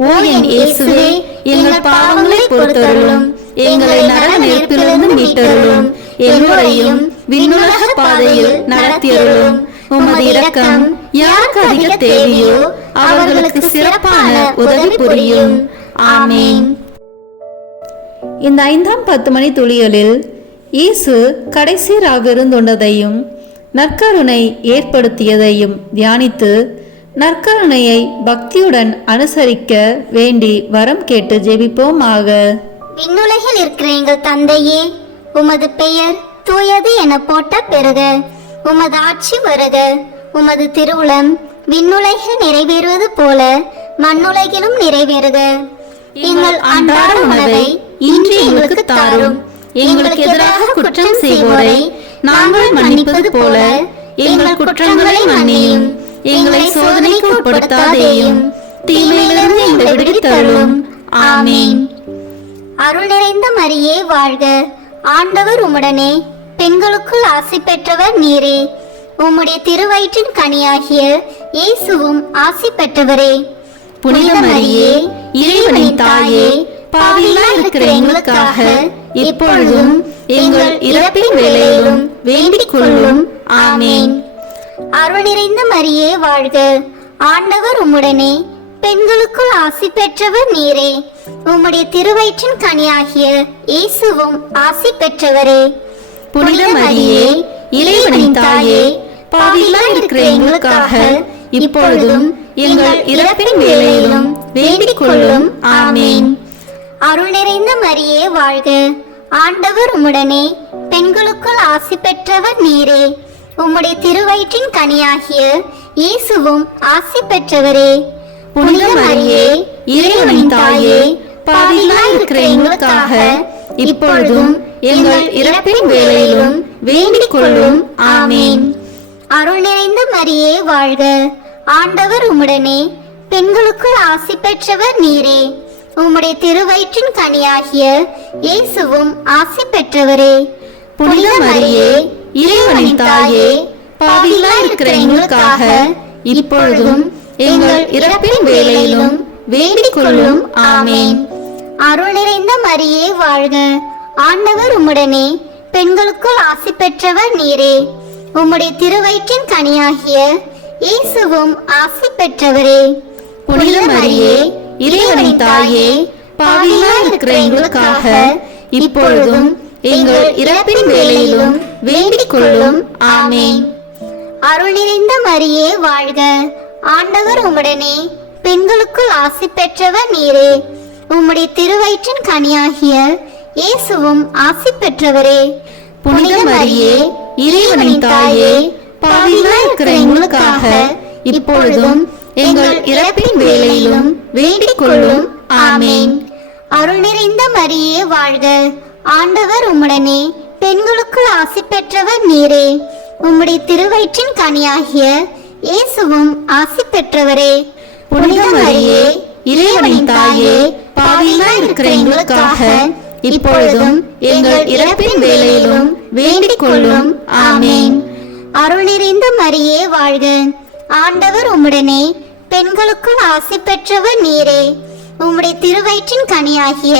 ஓ என் இயேசுவே, எங்கள் பாவங்களை பொறுத்தருளும், எங்களை நரக நெருப்பிலிருந்து மீட்டருளும், எல்லோரையும் விண்ணுலக பாதையில் நடத்தியருளும். உமது இரக்கம் யாருக்கு அதிக தேவையோ அவர்களுக்கு சிறப்பான உதவி புரியும். ஆமென். இந்த 5ஆம் 10 மணி துளிகளில் இயேசு கடைசி ராவிருந்துண்டதையும் நற்கருணை ஏற்படுத்தியதையும் தியானித்து நற்கருணையை பக்தியுடன் அனுசரிக்க வேண்டி வரம் கேட்டு ஜெபிப்போமாக. விண்ணுலகில் இருக்கிற எங்கள் தந்தையே, உமது பெயர் தூயது என போட்ட பெறுக. உமது ஆட்சி வருக. உமது திருவுளம் விண்ணுலகில் நிறைவேறுவது போல மண்ணுலகிலும் நிறைவேறுக. எங்கள் அன்றாட உணவை இன்று எங்களுக்கு தாரும். எங்களுக்கு எதிராக குற்றம் செய்வோரை நாங்கள் மன்னிப்பது போல எங்கள் குற்றங்களை மன்னியும். எங்களை சோதனைக்கு உட்படுத்தாதேயும், தீமையிலிருந்து எங்களை விடுவித்தருளும். ஆமென். அருள் நிறைந்த மரியே வாழ்க. ஆண்டவர் உம்முடனே, பெண்களுக்குள் ஆசி பெற்றவர் நீரே. உம்முடைய திருவயிற்றின் கனியாகிய இயேசுவும் ஆசி பெற்றவரே. புனித மரியே இறைவனின் தாயே, பாவிகளாய் இருக்கிற எங்களுக்காக இப்பொழுதும் எங்கள் இறப்பின் வேளையிலும் வேண்டிக் கொள்ளும். ஆமென். அருள் நிறைந்த மரியே வாழ்க. ஆண்டவர் உம்முடனே, பெண்களுக்குள் ஆசி பெற்றவர் நீரே. உம்முடைய திருவயிற்றின் கனியாகிய இயேசுவும் ஆசி பெற்றவரே. புனித மரியே இறைவனின் தாயே, பாவிகளாய் இருக்கிற எங்களுக்காக இப்பொழுதும் எங்கள் இறப்பின் வேளையிலும் வேண்டிக் கொள்ளும். ஆமென். அருள் நிறைந்த மரியே வாழ்க. ஆண்டவர் உம்முடனே, பெண்களுக்குள் ஆசி பெற்றவர் நீரே. உம்முடைய திருவயிற்றின் கனியாகிய இயேசுவும் ஆசி பெற்றவரே. புனித மரியே இறைவனின் தாயே, பாவிகளாய் இருக்கிற எங்களுக்காக இப்பொழுதும் எங்கள் இறப்பின் வேளையிலும் வேண்டிக் கொள்ளும். ஆமென். அருள் நிறைந்த மரியே வாழ்க. ஆண்டவர் உம்முடனே, பெண்களுக்குள் ஆசி பெற்றவர் நீரே. உம்முடைய திருவயிற்றின் கனியாகிய இயேசுவும் ஆசி பெற்றவரே. புனித மரியே இறைவனின் தாயே, பாவிகளாய் இருக்கிற எங்களுக்காக இப்பொழுதும் எங்கள் இறப்பின் வேளையிலும் வேண்டிக் கொள்ளும். ஆமென். அருள் நிறைந்த மரியே வாழ்க. ஆண்டவர் உம்முடனே, பெண்களுக்குள் ஆசி பெற்றவர் நீரே. உம்முடைய திருவயிற்றின் கனியாகிய இயேசுவும் ஆசி பெற்றவரே. புனித மரியே இறைவனின் தாயே, பாவிகளாய் இருக்கிற எங்களுக்காக இப்பொழுதும் எங்கள் இறப்பின் வேளையிலும் வேண்டிக் கொள்ளும். ஆமென். அருள் நிறைந்த மரியே வாழ்க. ஆண்டவர் உம்முடனே, பெண்களுக்குள் ஆசி பெற்றவர் நீரே. உம்முடைய திருவயிற்றின் கனியாகிய இயேசுவும் ஆசி பெற்றவரே. புனித மரியே இறைவனின் தாயே, பாவிகளாய் இருக்கிற எங்களுக்காக இப்பொழுதும் எங்கள் இறப்பின் வேளையிலும் வேண்டிக் கொள்ளும். ஆமென். அருள் நிறைந்த மரியே வாழ்க. ஆண்டவர் உம்முடனே, பெண்களுக்குள் ஆசி பெற்றவர் நீரே. உம்முடைய திருவயிற்றின் கனியாகிய இயேசுவும் ஆசி பெற்றவரே. புனித மரியே இறைவனின் தாயே, பாவிகளாய் இருக்கிற எங்களுக்காக இப்பொழுதும் எங்கள் இறப்பின் வேளையிலும் வேண்டிக் கொள்ளும். ஆமேன். அருள் நிறைந்த மரியே வாழ்க, ஆண்டவர் உம்முடனே, பெண்களுக்குள் ஆசி பெற்றவர் நீரே. உம்முடைய திருவயிற்றின் கனியாகிய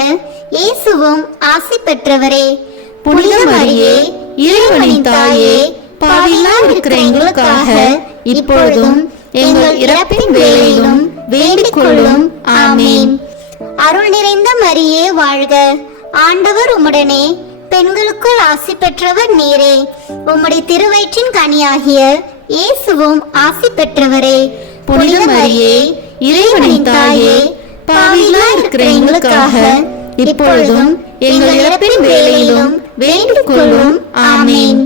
இயேசுவும் ஆசி பெற்றவரே. புனித மரியே, இறைவனின் தாயே, பாவிகளாய் இருக்கிற எங்களுக்காக இப்பொழுதும் எங்கள் இறப்பின் வேளையிலும் வேண்டிக் கொள்ளும். ஆமேன். அருள் நிறைந்த மரியே வாழ்க, ஆண்டவர் உம்முடனே, பெண்களுக்குள் ஆசி பெற்றவர் நீரே. உம்முடைய திருவயிற்றின் கனியாகிய இயேசுவும் ஆசி பெற்றவரே. புனித மரியே, இறைவனின் தாயே, பாவிகளாய் இருக்கிற எங்களுக்காக இப்பொழுதும் எங்கள் இறப்பின் வேளையிலும் வேண்டிக் கொள்ளும். ஆமேன்.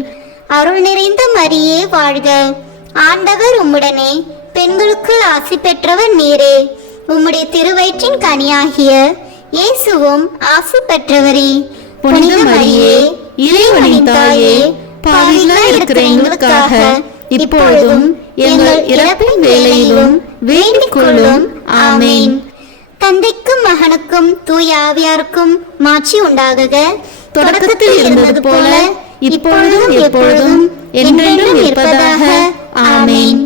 அருள் நிறைந்த மரியே வாழ்க, ஆண்டவர் உம்முடனே, பெண்களுக்குள் ஆசி பெற்றவர் நீரே. உம்முடைய திருவயிற்றின் கனியாகிய இயேசுவும் ஆசி பெற்றவரே. புனித மரியே, இறைவனின் தாயே, பாவிகளாய் இருக்கிற எங்களுக்காக இப்பொழுதும் எங்கள் இறப்பின் வேளையிலும் வேண்டிக் கொள்ளும். ஆமேன். தந்தைக்கும் மகனுக்கும் தூய ஆவியாருக்கும் மாட்சி உண்டாகுக. தொடக்கத்தில் இருந்தது போல இப்பொழுதும் எப்பொழுதும் என்றென்றும் இருப்பதாக. ஆமேன்.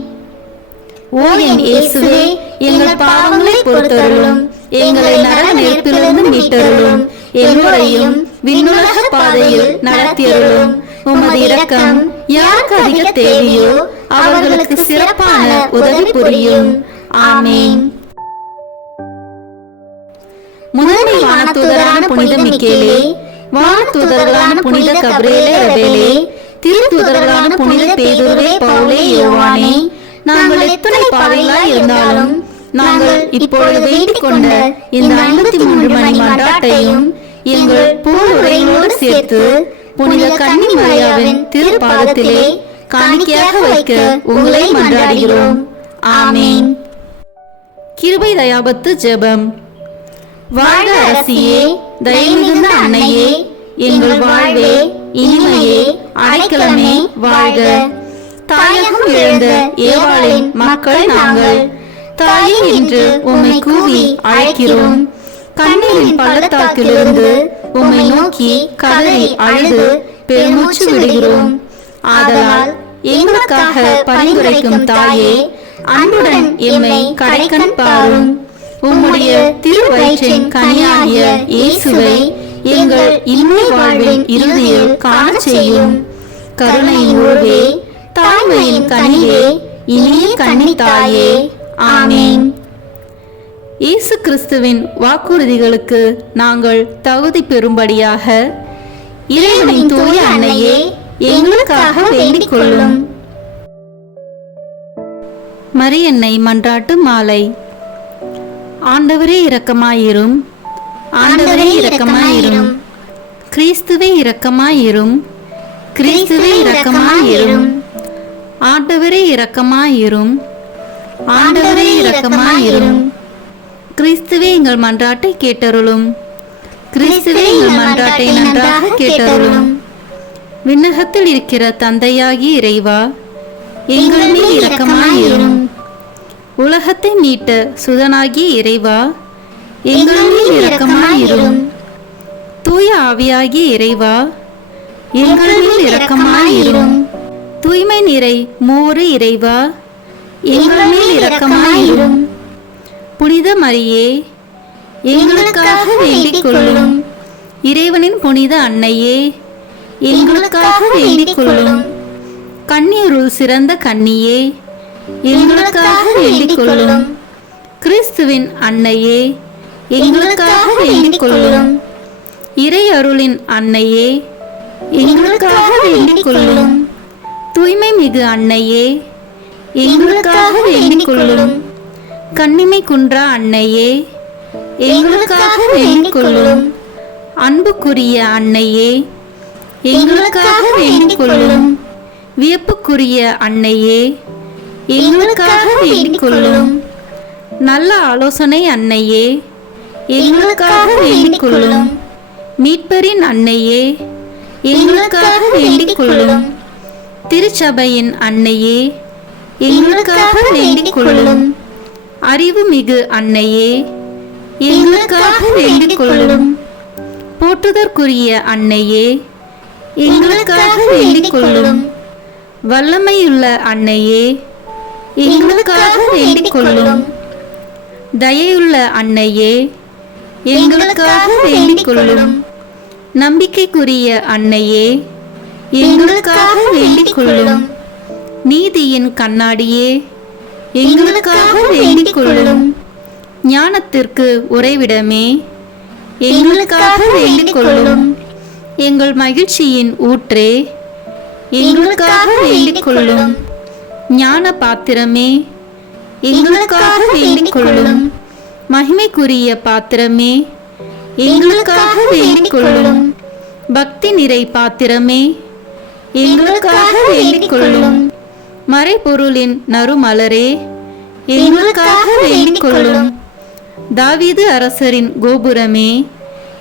ஓ என் இயேசுவே, எங்கள் பாவங்களை பொறுத்தருளும், எங்களை நரக நெருப்பிலிருந்து மீட்டருளும், எல்லோரையும் விண்ணுலக பாதையில் நடத்தியருளும். உமது இரக்கம் யாருக்கு அதிக தேவையோ அவர்களுக்கு சிறப்பான உதவி புரியும். ஆமேன். முதன்மை வானதூதரான புனித மிக்கேலே, வானதூதர்களான புனித கபிரியேலே ரபேலே, திருத்தூதர்களான புனித பேதுருவே, பவுலே, யோவானே, நாங்கள் எத்தனை பாவிகளாய் இருந்தாலும் நாங்கள் இப்பொழுது வேண்டிக் கொண்ட இந்த 53 மணி மன்றாட்டையும் எங்கள் புகழுரையோடு சேர்த்து புனித கன்னி மரியாவின் திருப்பாதத்திலே காணிக்கையாக வைக்க உங்களை மன்றாடுகிறோம். ஆமேன். கிருபை தயாபத்து ஜெபம். வாழ்க அரசியே, தயமிகுந்த அன்னையே, எங்கள் வாழ்வே, இனிமையே, அடைக்கலமே வாழ்க. தாயகம் இழந்த ஏவாளின் மக்கள் நாங்கள், தாயே என்று உம்மை கூவி அழைக்கிறோம். கண்ணீரின் பள்ளத்தாக்கிலிருந்து உம்மை நோக்கி கதறி அழுது பெருமூச்சு விடுகிறோம். ஆதலால் எங்களுக்காக பரிந்துரைக்கும் தாயே, அன்புடன் எம்மை கடைக்கண் பாரும். உம்முடைய திருவயிற்றின் கனியாகிய இயேசுவை எங்கள் இன்மை வாழ்வின் இறுதியில் காணச் செய்யும். கருணையின் உருவே, தாய்மையின் கனியே, இனிய கன்னி தாயே. ஆமேன். இயேசு கிறிஸ்துவின் வாக்குறுதிகளுக்கு நாங்கள் தகுதி பெறும்படியாக இறைவனின் தூய அன்னையே, எங்களுக்காக வேண்டிக் கொள்ளும். மரியன்னை மன்றாட்டு மாலை. ஆண்டவரே இரக்கமாயிரும், ஆண்டவரே இரக்கமாயிரும், கிறிஸ்துவே இரக்கமாயிரும், கிறிஸ்துவே இரக்கமாயிரும், ஆண்டவரே இரக்கமாயிரும், ஆண்டவரே இரக்கமாயிரும். கிறிஸ்துவே எங்கள் மன்றாட்டை கேட்டருளும், கிறிஸ்துவே எங்கள் மன்றாட்டை நன்றாக கேட்டருளும். விண்ணகத்தில் இருக்கிற தந்தையாகிய இறைவா, எங்கள் மேல் இரக்கமாயிரும். உலகத்தை மீட்ட சுதனாகிய இறைவா, எங்கள் மேல் இரக்கமாயிரும். தூய ஆவியாகிய இறைவா, எங்கள் மேல் இரக்கமாயிரும். தூய்மை நிறை மூவரு இறைவா, எங்கள் மேல் இரக்கமாயிரும். புனித மரியே, எங்களுக்காக வேண்டிக் கொள்ளும். இறைவனின் புனித அன்னையே, எங்களுக்காக வேண்டிக் கொள்ளும். கன்னியருள் சிறந்த கன்னியே, எங்களுக்காக வேண்டிக் கொள்ளும். கிறிஸ்துவின் அன்னையே, எங்களுக்காக வேண்டிக் கொள்ளும். இறை அருளின் அன்னையே, எங்களுக்காக வேண்டிக் கொள்ளும். தூய்மை மிகு அன்னையே, எங்களுக்காக வேண்டிக் கொள்ளும். கன்னிமை குன்றா அன்னையே, எங்களுக்காக வேண்டிக் கொள்ளும். அன்புக்குரிய அன்னையே, எங்களுக்காக வேண்டிக் கொள்ளும். வியப்புக்குரிய அன்னையே, எங்களுக்காக வேண்டிக் கொள்ளும். நல்ல ஆலோசனை அன்னையே, எங்களுக்காக வேண்டிக் கொள்ளும். மீட்பரின் அன்னையே, எங்களுக்காக வேண்டிக் கொள்ளும். திருச்சபையின் அன்னையே, எங்களுக்காக வேண்டிக் கொள்ளும். அறிவு மிகு அன்னையே, எங்களுக்காக வேண்டிக் கொள்ளும். போற்றுதற்குரிய அன்னையே, எங்களுக்காக வேண்டிக் கொள்ளும். வல்லமையுள்ள அன்னையே, எங்களுக்காக வேண்டிக் கொள்ளும். தயையுள்ள அன்னையே, எங்களுக்காக வேண்டிக் கொள்ளும். நம்பிக்கைக்குரிய அன்னையே, எங்களுக்காக வேண்டிக் கொள்ளும். நீதியின் கண்ணாடியே, எங்களுக்காக வேண்டிக் கொள்ளும். ஞானத்திற்கு உறைவிடமே, எங்களுக்காக வேண்டிக் கொள்ளும். எங்கள் மகிழ்ச்சியின் ஊற்றே, எங்களுக்காக வேண்டிக் கொள்ளும். ஞான பாத்திரமே, எங்களுக்காக வேண்டிக் கொள்ளும். மகிமைக்குரிய பாத்திரமே, எங்களுக்காக வேண்டிக் கொள்ளும். பக்தி நிறை பாத்திரமே, எங்களுக்காக வேண்டிக் கொள்ளும். மறைபொருளின் நறுமலரே, எங்களுக்காக வேண்டிக் கொள்ளும். தாவீது அரசரின் கோபுரமே,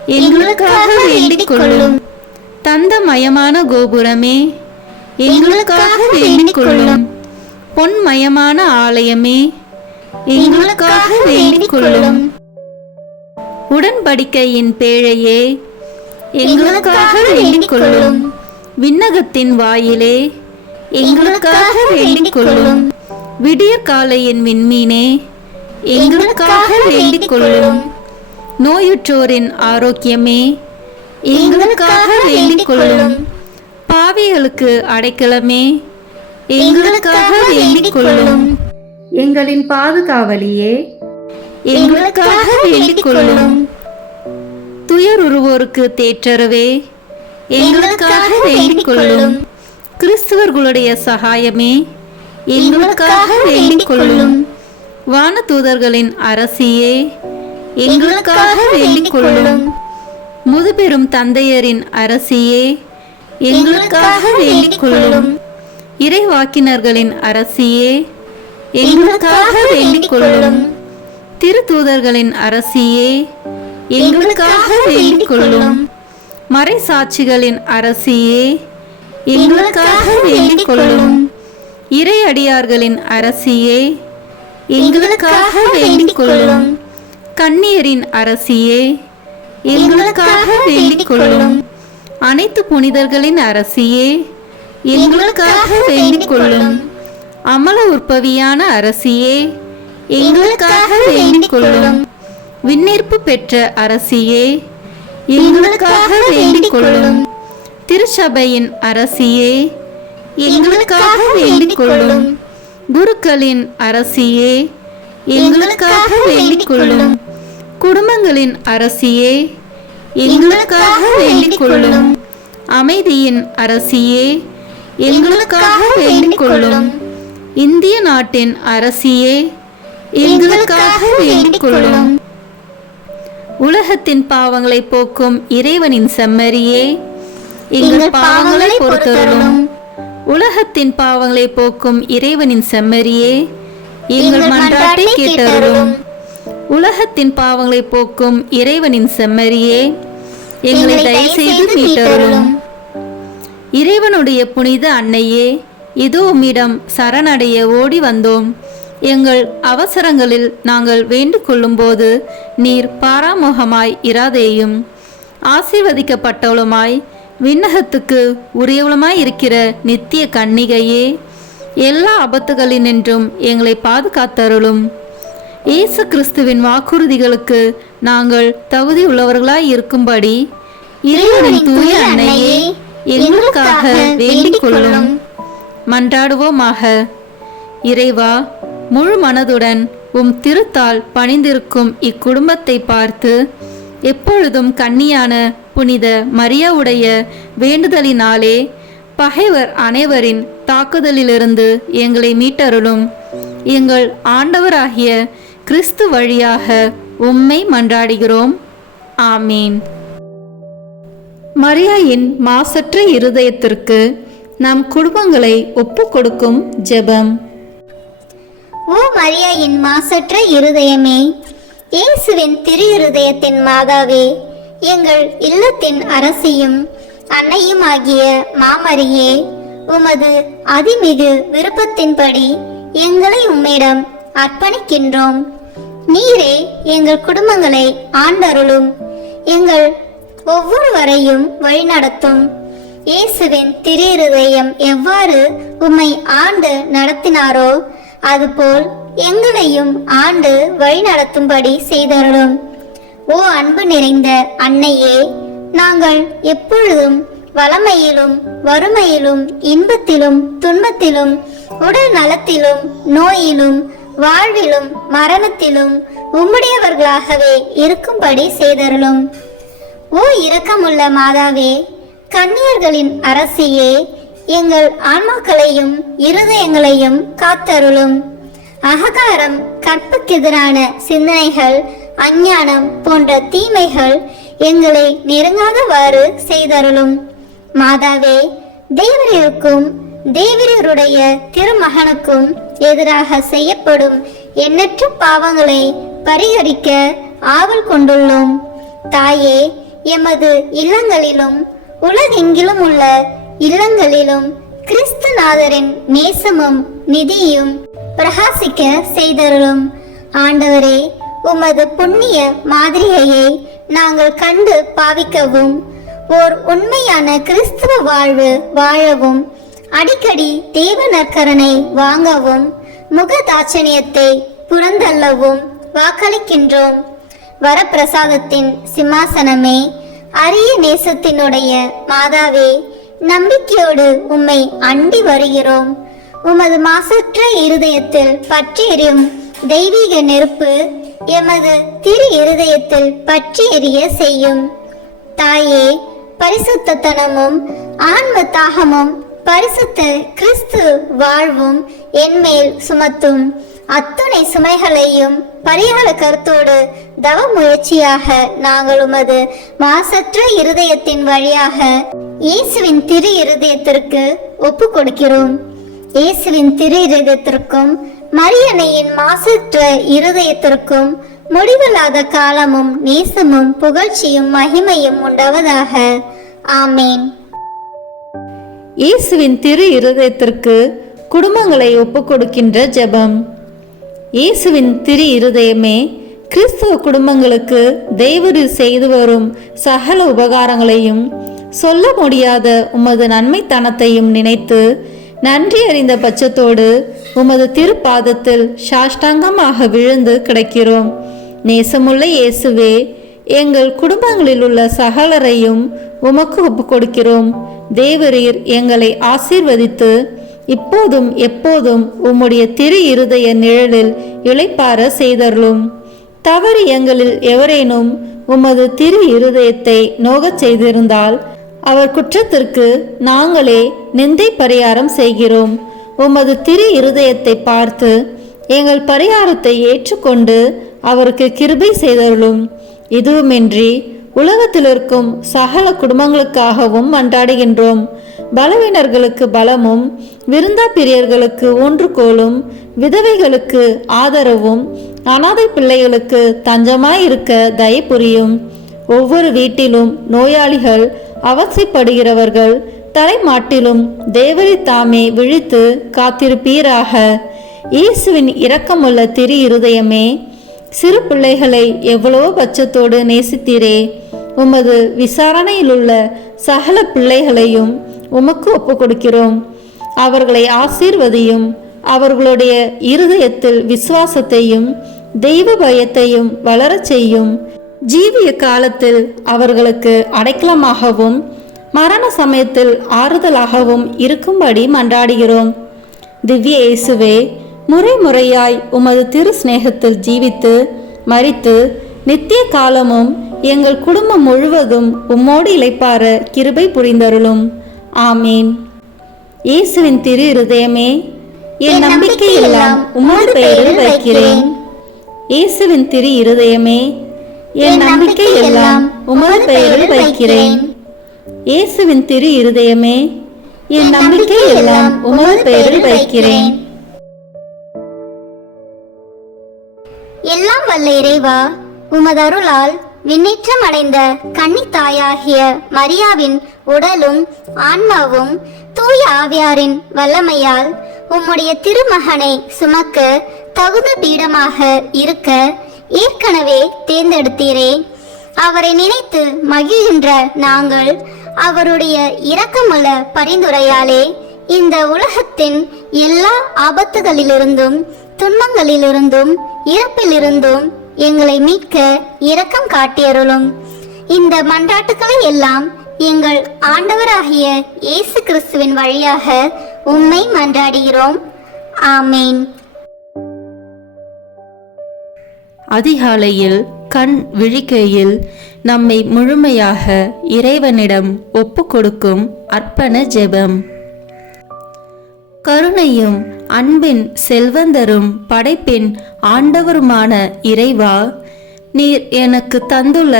எங்களுக்காக வேண்டிக் கொள்ளும். தந்தமயமான கோபுரமே, எங்களுக்காக வேண்டிக் கொள்ளும். பொன்மயமான ஆலயமே, எங்களுக்காக வேண்டிக் கொள்ளும். உடன்படிக்கையின் பேழையே, எங்களுக்காக வேண்டிக் கொள்ளும். விண்ணகத்தின் வாயிலே, எங்களுக்காக வேண்டிக் கொள்ளும். விடியற்காலையின் விண்மீனே, எங்களுக்காக வேண்டிக் கொள்ளும். நோயுற்றோரின் ஆரோக்கியமே, எங்களுக்காக வேண்டிக் கொள்ளும். பாவிகளுக்கு அடைக்கலமே, எங்களுக்காக வேண்டிக் கொள்ளும். எங்களின் பாதுகாவலியே, எங்களுக்காக வேண்டிக் கொள்ளும். துயருருவோருக்கு தேற்றரவே, எங்களுக்காக வேண்டிக் கொள்ளும். கிறிஸ்தவர்களுடைய சகாயமே, எங்களுக்காக வேண்டிக் கொள்ளும். வானதூதர்களின் அரசியே, எங்களுக்காக வேண்டிக் கொள்ளும். முதுபெரும் தந்தையரின் அரசியே, எங்களுக்காக வேண்டிக் கொள்ளும். இறைவாக்கினர்களின் அரசியே, எங்களுக்காக வேண்டிக் கொள்ளும். திருத்தூதர்களின் அரசியே, எங்களுக்காக வேண்டிக் கொள்ளும். மறைசாட்சிகளின் அரசியே, எங்களுக்காக வேண்டிக் கொள்ளும். இறையடியார்களின் அரசியே, எங்களுக்காக வேண்டிக் கொள்ளும். கன்னியரின் அரசியே, எங்களுக்காக வேண்டிக் கொள்ளும். அனைத்து புனிதர்களின் அரசியே, எங்களுக்காக வேண்டிக் கொள்ளும். அமல உற்பவியான அரசியே, எங்களுக்காக வேண்டிக் கொள்ளும். விண்ணேற்பு பெற்ற அரசியே, எங்களுக்காக வேண்டிக் கொள்ளும். திருச்சபையின் அரசியே, எங்களுக்காக வேண்டிக் கொள்ளும். குருக்களின் அரசியே, எங்களுக்காக வேண்டிக் கொள்ளும். குடும்பங்களின் அரசியே, எங்களுக்காக வேண்டிக் கொள்ளும். அமைதியின் அரசியே, எங்களுக்காக வேண்டிக் கொள்ளும். இந்திய நாட்டின் அரசியே, எங்களுக்காக வேண்டிக் கொள்ளும். உலகத்தின் பாவங்களை போக்கும் இறைவனின் செம்மறியே, எங்கள் பாவங்களை பொறுத்தருளும். உலகத்தின் பாவங்களை போக்கும் இறைவனின் செம்மறியே, எங்கள் மன்றாட்டை கேட்டருளும். உலகத்தின் பாவங்களை போக்கும் இறைவனின் செம்மறியே, எங்களை தயவுசெய்து மீட்டருளும். இறைவனுடைய புனித அன்னையே, இதோ உம்மிடம் சரணடைய ஓடி வந்தோம். எங்கள் அவசரங்களில் நாங்கள் வேண்டிக் கொள்ளும்போது நீர் பாராமுகமாய் இராதேயும். ஆசீர்வதிக்கப்பட்டவளுமாய் விண்ணகத்துக்கு உரியவளுமாய் இருக்கிற நித்திய கன்னிகையே, எல்லா ஆபத்துகளினின்றும் எங்களை பாதுகாத்தருளும். இயேசு கிறிஸ்துவின் வாக்குறுதிகளுக்கு நாங்கள் தகுதி உள்ளவர்களாய் இருக்கும்படி இறைவனின் தூய அன்னையே, எங்களுக்காக வேண்டிக் கொள்ளும். மன்றாடுவோமாக. இறைவா, முழு மனதுடன் உம் திருத்தால் பணிந்திருக்கும் இக்குடும்பத்தை பார்த்து எப்பொழுதும் கன்னியான புனித மரியாவுடைய வேண்டுதலினாலே பகைவர் அனைவரின் தாக்குதலிலிருந்து எங்களை மீட்டருளும். எங்கள் ஆண்டவராகிய கிறிஸ்து வழியாக உம்மை மன்றாடுகிறோம். ஆமீன். மரியாயின் மாசற்ற இருதயத்திற்கு நம் குடும்பங்களை ஒப்பு கொடுக்கும் ஜெபம். ஓ மரியாயின் மாசற்ற இருதயமே, இயேசுவின் திரு இருதயத்தின் மாதாவே, எங்கள் இல்லத்தின் அரசியும் அன்னையுமாகிய மாமரியே, உமது அதிமிகு விருப்பத்தின்படி எங்களை உம்மிடம் அர்ப்பணிக்கின்றோம். நீரே எங்கள் குடும்பங்களை ஆண்டருளும், எங்கள் ஒவ்வொருவரையும் வழிநடத்தும். இயேசுவின் திரு இருதயம் எவ்வாறு உம்மை ஆண்டு நடத்தினாரோ அதுபோல் எங்களையும் ஆண்டு வழிநடத்தும்படி செய்தருளும். ஓ அன்பு நிறைந்த அன்னையே, நாங்கள் எப்பொழுதும் வளமையிலும் வறுமையிலும் இன்பத்திலும் துன்பத்திலும் உடல் நலத்திலும் நோயிலும் வாழ்விலும் மரணத்திலும் உம்முடையவர்களாகவே இருக்கும்படி செய்தருளும். ஓ இரக்கமுள்ள மாதாவே, கன்னியர்களின் அரசியே, எங்கள் ஆன்மாக்களையும் இருதயங்களையும் காத்தருளும். அகங்காரம், கற்புக்கெதிரான சிந்தனைகள், அஞ்ஞானம் போன்ற தீமைகள் எங்களை நெருங்காதவாறு செய்தருளும். மாதாவே, தேவரீருக்கும் தேவரீருடைய திருமகனுக்கும் எதிராக செய்யப்படும் எண்ணற்ற பாவங்களை பரிகரிக்க ஆவல் கொண்டுள்ளோம். தாயே, எமது இல்லங்களிலும் உலகெங்கிலும் உள்ள இல்லங்களிலும் கிறிஸ்துநாதரின் நேசமும் நிதியும் பிரகாசிக்க செய்தருளும். ஆண்டவரே, உமது புண்ணிய மாதிரியை நாங்கள் கண்டு பாவிக்கவும், ஓர் உண்மையான கிறிஸ்துவ வாழ்வு வாழவும், அடிக்கடி தேவ நற்கரனை வாங்கவும், முகதாட்சணியத்தை புறந்தள்ளவும் வாக்களிக்கின்றோம். வரப்பிரசாதத்தின் சிம்மாசனமே, அரிய நேசத்தினுடைய மாதாவே, நம்பிக்கையோடு உம்மை அண்டி வருகிறோம். உமது மாசற்ற இருதயத்தில் பற்றி எரியும் தெய்வீக நெருப்பு எமது திரு இருதயத்தில் பற்றி எரிய செய்யும். தாயே, பரிசுத்தனமும் ஆன்ம தாகமும் பரிசுத்த கிறிஸ்து வாழ்வும் என்மேல் சுமத்தும். அத்துணை சுமைகளையும் பரிகார கருத்தோடு தவ முயற்சியாக நாங்கள் உமது மாசற்ற இருதயத்தின் வழியாக இயேசுவின் திரு இருதயத்திற்கு ஒப்பு கொடுக்கிறோம். இயேசுவின் திரு இருதயத்திற்கும் மரியன்னையின் மாசற்ற இருதயத்திற்கும் முடிவில்லாத காலமும் நேசமும் புகழ்ச்சியும் மகிமையும் உண்டாவதாக. ஆமேன். இயேசுவின் திரு இருதயத்திற்கு குடும்பங்களை ஒப்புக் கொடுக்கின்ற ஜெபம். இயேசுவின் திரு இருதயமே, கிறிஸ்துவ குடும்பங்களுக்கு தேவரீர் செய்து வரும் சகல உபகாரங்களையும் சொல்ல முடியாத உமது நன்மைத்தனத்தையும் நினைத்து நன்றி அறிந்த பட்சத்தோடு உமது திருப்பாதத்தில் சாஷ்டாங்கமாக விழுந்து கிடக்கிறோம். நேசமுள்ள இயேசுவே, எங்கள் குடும்பங்களில் உள்ள சகலரையும் உமக்கு ஒப்பு கொடுக்கிறோம். தேவரீர் எங்களை ஆசீர்வதித்து இப்போதும் எப்போதும் உம்முடைய திரு இருதய நிழலில் இளைப்பார செய்தருளும். தவறு எங்களில் எவரேனும் உமது திரு இருதயத்தை நோகச் செய்திருந்தால் அவர் குற்றத்திற்கு நாங்களே நிந்தை பரிகாரம் செய்கிறோம். உமது திரு இருதயத்தை பார்த்து எங்கள் பரிகாரத்தை ஏற்றுக்கொண்டு அவருக்கு கிருபை செய்தருளும். இதுவுமின்றி உலகத்தில் இருக்கும் சகல குடும்பங்களுக்காகவும் மன்றாடுகின்றோம். பலவீனர்களுக்கு பலமும், விருந்தா பிரியர்களுக்கு ஊன்றுகோலும், விதவைகளுக்கு ஆதரவும், அனாதை பிள்ளைகளுக்கு தஞ்சமாயிருக்க தயை புரியும். ஒவ்வொரு வீட்டிலும் நோயாளிகள், அவசைப்படுகிறவர்கள் தலைமாட்டிலும் தேவரை தாமே விழித்து காத்திருப்பீராக. இயேசுவின் இரக்கமுள்ள திரு இருதயமே, சிறு பிள்ளைகளை எவ்வளவோ பட்சத்தோடு நேசித்தீரே. உமது விசாரணையிலுள்ள சகல பிள்ளைகளையும் உமக்கு ஒப்பு கொடுக்கிறோம். அவர்களை ஆசீர்வதியும். அவர்களுடைய இருதயத்தில் விசுவாசத்தையும் தெய்வ பயத்தையும் வளரச் செய்யும். ஜீவிய காலத்தில் அவர்களுக்கு அடைக்கலமாகவும் மரண சமயத்தில் ஆறுதலாகவும் இருக்கும்படி மன்றாடுகிறோம். திவ்ய இயேசுவே, முறை முறையாய் உமது திரு சிநேகத்தில் ஜீவித்து மரித்து நித்திய காலமும் எங்கள் குடும்பம் முழுவதும் உம்மோடு இளைப்பார கிருபை புரிந்தருளும். ஆமீன். இயேசுவின் திரு இருதயமே, என் நம்பிக்கை எல்லாம் உமது பெயரில் வைக்கிறேன். இயேசுவின் திரு இருதயமே, என் நம்பிக்கை எல்லாம் உமது பெயரில் வைக்கிறேன். இயேசுவின் திரு இருதயமே, என் நம்பிக்கை எல்லாம் உமது பெயரில் வைக்கிறேன். எல்லாம் வல்ல இறைவா, உமதருளால் விண்ணேற்றம் அடைந்த கன்னி தாயாகிய மரியாவின் உடலும் ஆன்மாவும் தூய ஆவியாரின் வல்லமையால் உம்முடைய திருமகனை சுமக்க தகுந்த பீடமாக இருக்க ஏற்கனவே தேர்ந்தெடுத்தீரே. அவரை நினைத்து மகிழ்கின்ற நாங்கள் அவருடைய இரக்கமுள்ள பரிந்துரையாலே இந்த உலகத்தின் எல்லா ஆபத்துகளிலிருந்தும் துன்பங்களிலிருந்தும் இறப்பிலிருந்தும் எங்களை மீட்க இரக்கம் காட்டியருளும். இந்த மன்றாட்டுக்களை எல்லாம் எங்கள் ஆண்டவராகிய இயேசு கிறிஸ்துவின் வழியாக உம்மை மன்றாடுகிறோம். ஆமேன். அதிகாலையில் கண் விழிக்கையில் நம்மை முழுமையாக இறைவனிடம் ஒப்பு கொடுக்கும் அர்ப்பண ஜெபம். கருணையும் அன்பின் செல்வந்தரும் படைப்பின் ஆண்டவருமான இறைவா, நீர் எனக்கு தந்துள்ள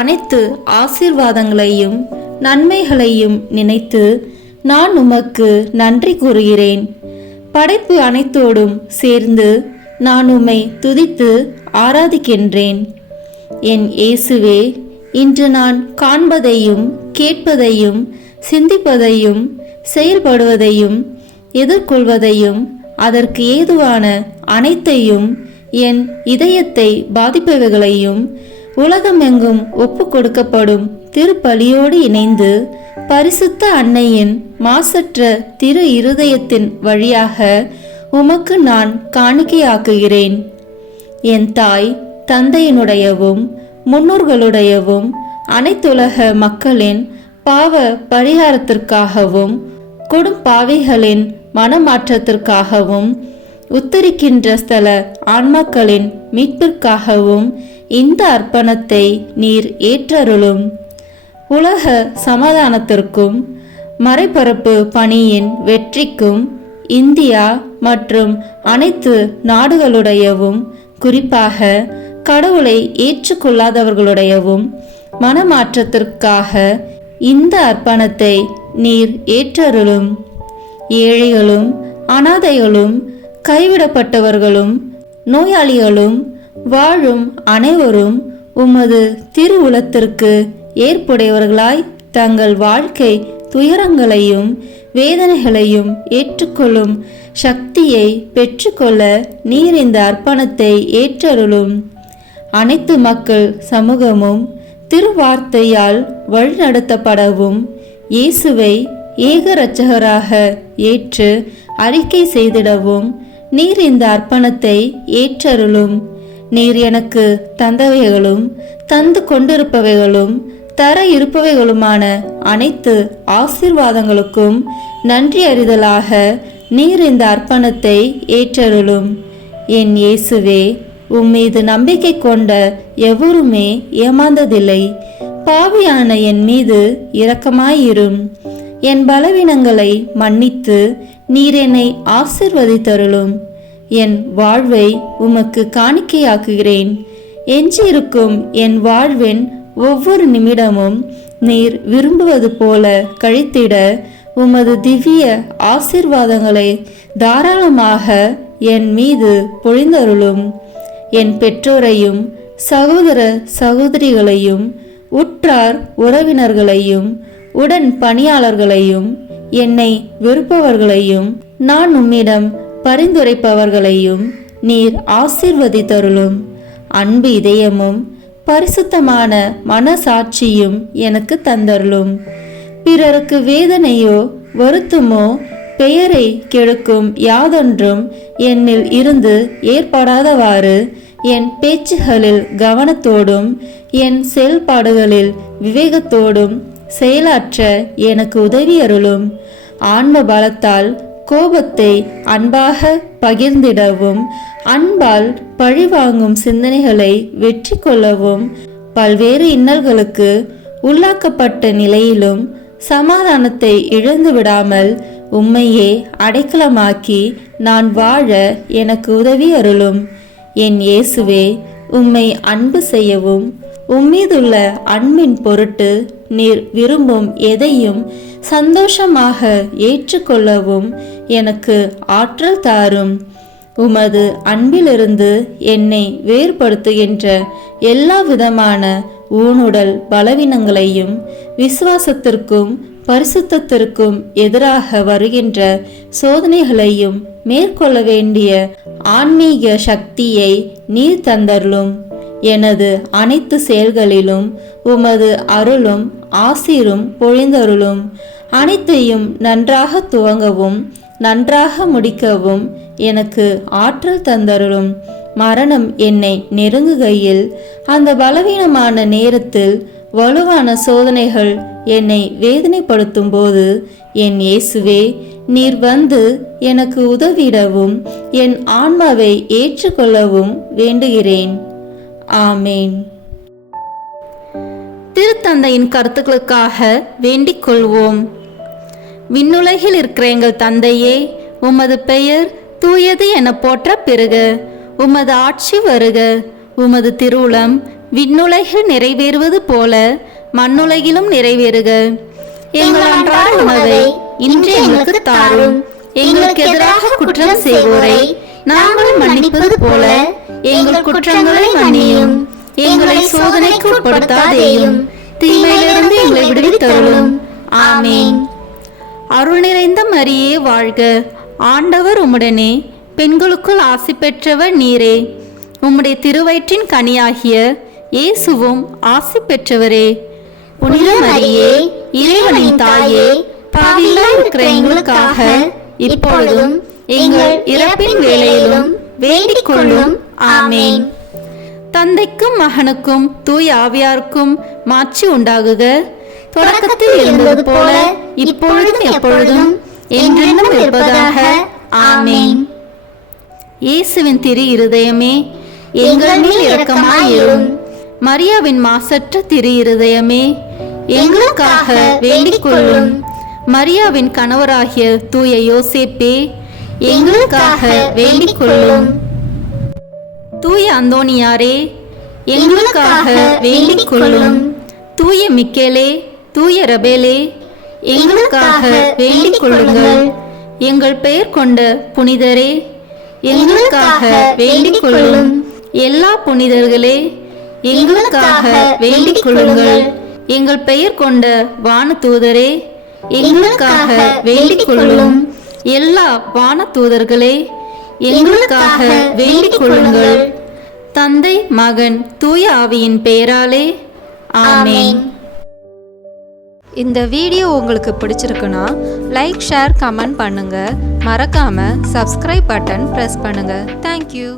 அனைத்து ஆசீர்வாதங்களையும் நன்மைகளையும் நினைத்து நான் உமக்கு நன்றி கூறுகிறேன். படைப்பு அனைத்தோடும் சேர்ந்து நான் உம்மை துதித்து ஆராதிக்கின்றேன். என் இயேசுவே, இன்று நான் காண்பதையும் கேட்பதையும் சிந்திப்பதையும் செயல்படுவதையும் எதிர்கொள்வதையும் அதற்கு ஏதுவான அனைத்தையும் என் இதயத்தை பாதிப்பவைகளையும் உலகமெங்கும் ஒப்பு கொடுக்கப்படும் திருப்பலியோடு இணைந்து பரிசுத்த அன்னையின் மாசற்ற திரு இருதயத்தின் வழியாக உமக்கு நான் காணிக்கையாக்குகிறேன். என் தாய் தந்தையினுடையவும் முன்னோர்களுடையவும் அனைத்துலக மக்களின் பாவ பரிகாரத்திற்காகவும் கொடும் பாவிகளின் மனமாற்றத்திற்காகவும் உத்தரிக்கின்ற ஸ்தல ஆன்மாக்களின் மீட்பிற்காகவும் இந்த அர்ப்பணத்தை நீர் ஏற்றருளும். உலக சமாதானத்திற்கும் மறைபரப்பு பணியின் வெற்றிக்கும் இந்தியா மற்றும் அனைத்து நாடுகளுடையவும் குறிப்பாக கடவுளை ஏற்றுக்கொள்ளாதவர்களுடையவும் மனமாற்றத்திற்காக இந்த அர்ப்பணத்தை நீர் ஏற்றருளும். ஏழைகளும் அனாதைகளும் கைவிடப்பட்டவர்களும் நோயாளிகளும் வாழும் அனைவரும் உமது திருவுளத்திற்கு ஏற்புடையவர்களாய் தங்கள் வாழ்க்கை துயரங்களையும் வேதனைகளையும் ஏற்றுக்கொள்ளும் சக்தியை பெற்றுக்கொள்ள நீர் இந்த அர்ப்பணத்தை ஏற்றருளும். அனைத்து மக்கள் சமூகமும் திருவார்த்தையால் வழிநடத்தப்படவும் இயேசுவை ஏக இரட்சகராக ஏற்று அறிக்கை செய்திடவும் நீர் இந்த அர்ப்பணத்தை ஏற்றருளும். நீர் எனக்கு தந்தவைகளும் தந்து கொண்டிருப்பவைகளும் தர இருப்பவைகளுமான அனைத்து ஆசீர்வாதங்களுக்கும் நன்றி அறிதலாக நீர் இந்த அர்ப்பணத்தை ஏற்றருளும். என் இயேசுவே, உம்மீது நம்பிக்கை கொண்ட எவருமே ஏமாந்ததில்லை. பாவியான என் மீது இரக்கமாயிரும். என் பலவீனங்களை மன்னித்து நீர் என்னை ஆசிர்வதித்தருளும். என் வாழ்வை உமக்கு காணிக்கையாக்குகிறேன். எஞ்சியிருக்கும் என் வாழ்வின் ஒவ்வொரு நிமிடமும் நீர் விரும்புவது போல கழித்திட உமது திவ்ய ஆசீர்வாதங்களை தாராளமாக என் மீது பொழிந்தருளும். என் பெற்றோரையும் சகோதர சகோதரிகளையும் உற்றார் உறவினர்களையும் உடன் பணியாளர்களையும் என்னை வெறுப்பவர்களையும் நான் உம்மிடம் பரிந்துரைப்பவர்களையும் நீர் ஆசீர்வதித்தருளும். அன்பு இதயமும் பரிசுத்தமான மனசாட்சியும் எனக்கு தந்தருளும். பிறருக்கு வேதனையோ வருத்தமோ பெயரை கெடுக்கும் யாதொன்றும் என்னில் இருந்து ஏற்படாதவாறு என் பேச்சுகளில் கவனத்தோடும் என் செயல்பாடுகளில் விவேகத்தோடும் செயலாற்ற எனக்கு உதவி அருளும். ஆன்ம பலத்தால் கோபத்தை அன்பாக பகிர்ந்திடவும் அன்பால் பழிவாங்கும் சிந்தனைகளை வெற்றி கொள்ளவும் பல்வேறு இன்னல்களுக்கு உள்ளாக்கப்பட்ட நிலையிலும் சமாதானத்தை இழந்து விடாமல் உம்மையே அடைக்கலமாக்கி நான் வாழ எனக்கு உதவி அருளும். என் இயேசுவே, உம்மை அன்பு செய்யவும் உம்மீதுள்ள அன்பின் பொருட்டு நீர் விரும்பும் எதையும் சந்தோஷமாக ஏற்றுக்கொள்ளவும் எனக்கு ஆற்றல் தாரும். உமது அன்பிலிருந்து என்னை வேறுபடுத்துகின்ற எல்லா விதமான ஊனுடல் பலவீனங்களையும் விசுவாசத்திற்கும் பரிசுத்தத்திற்கும் எதிராக வருகின்ற சோதனைகளையும் மேற்கொள்ள வேண்டிய ஆன்மீக சக்தியை நீர் தந்தருளும். எனது அனைத்து செயல்களிலும் உமது அருளும் ஆசீரும் பொழிந்தருளும். அனைத்தையும் நன்றாக துவங்கவும் நன்றாக முடிக்கவும் எனக்கு ஆற்றல் தந்தருளும். மரணம் என்னை நெருங்குகையில், அந்த பலவீனமான நேரத்தில், வலுவான சோதனைகள் என்னை வேதனைப்படுத்தும் போது, என் இயேசுவே, நீர் வந்து எனக்கு உதவிடவும் என் ஆன்மாவை ஏற்றுக்கொள்ளவும் வேண்டுகிறேன். ஆமேன். திருத்தந்தையின் கருத்துக்களுக்காக வேண்டிக் கொள்வோம். விண்ணுலகில் இருக்கிற எங்கள் தந்தையே, உமது பெயர் தூயது என போற்ற பெறுக. உமது ஆட்சி வருக. உமது திருவுளம் விண்ணுலகில் நிறைவேறுவது போல மண்ணுலகிலும் நிறைவேறுக. எங்கள் அன்றாட உணவை இன்று எங்களுக்கு தாரும். எங்களுக்கு எதிராக குற்றம் செய்வோரை நாங்கள் மன்னிப்பது போல எங்கள் குற்றங்களை மன்னியும். எங்களை சோதனைக்கு உட்படுத்தாதேயும், தீமையிலிருந்து எங்களை விடுவித்தருளும். ஆமேன். அருள் நிறைந்த மரியே வாழ்க. ஆண்டவர் உம்முடனே, பெண்களுக்குள் ஆசி பெற்றவர் நீரே. உம்முடைய திருவயிற்றின் கனியாகிய இயேசுவும் ஆசி பெற்றவரே. புனித மரியே, இறைவனின் தாயே, பாவிகளாய் இருக்கிற எங்களுக்காக இப்பொழுதும் எங்கள் இறப்பின் வேளையிலும் வேண்டிக் கொள்ளும். ஆமேன். தந்தைக்கும் மகனுக்கும் தூய ஆவியாருக்கும் மாட்சி உண்டாகுக. தொடக்கத்தில் இருந்தது போல இப்பொழுதும் எப்பொழுதும் என்றென்றும் இருப்பதாக. ஆமேன். இயேசுவின் திரு இருதயமே, எங்கள் மேல் இரக்கமாயிரும். மரியாவின் மாசற்ற திரு இருதயமே, எங்களுக்காக வேண்டிக் கொள்ளும். மரியாவின் கணவராகிய தூய யோசேப்பே, எங்களுக்காக வேண்டிக் கொள்ளும். தூய அந்தோனியாரே, எங்களுக்காக வேண்டிக் கொள்ளும். தூய மிக்கேலே, தூய ரபேலே, எங்களுக்காக வேண்டிக் கொள்ளுங்கள். எங்கள் பெயர் கொண்ட புனிதரே, எங்களுக்காக வேண்டிக் கொள்ளும். எல்லா புனிதர்களே, எங்களுக்காக வேண்டிக் கொள்ளுங்கள். எங்கள் பெயர் கொண்ட வானதூதரே, எங்களுக்காக வேண்டிக் கொள்ளும். எல்லா வானதூதர்களே, எங்களுக்காக வேண்டிக் கொள்ளுங்கள். தந்தை, மகன், தூய ஆவியின் பெயராலே. ஆமேன். இந்த வீடியோ உங்களுக்கு பிடிச்சிருக்குன்னா லைக், ஷேர், கமெண்ட் பண்ணுங்க. மறக்காம சப்ஸ்கிரைப் பட்டன் பிரஸ் பண்ணுங்க. தேங்க்யூ.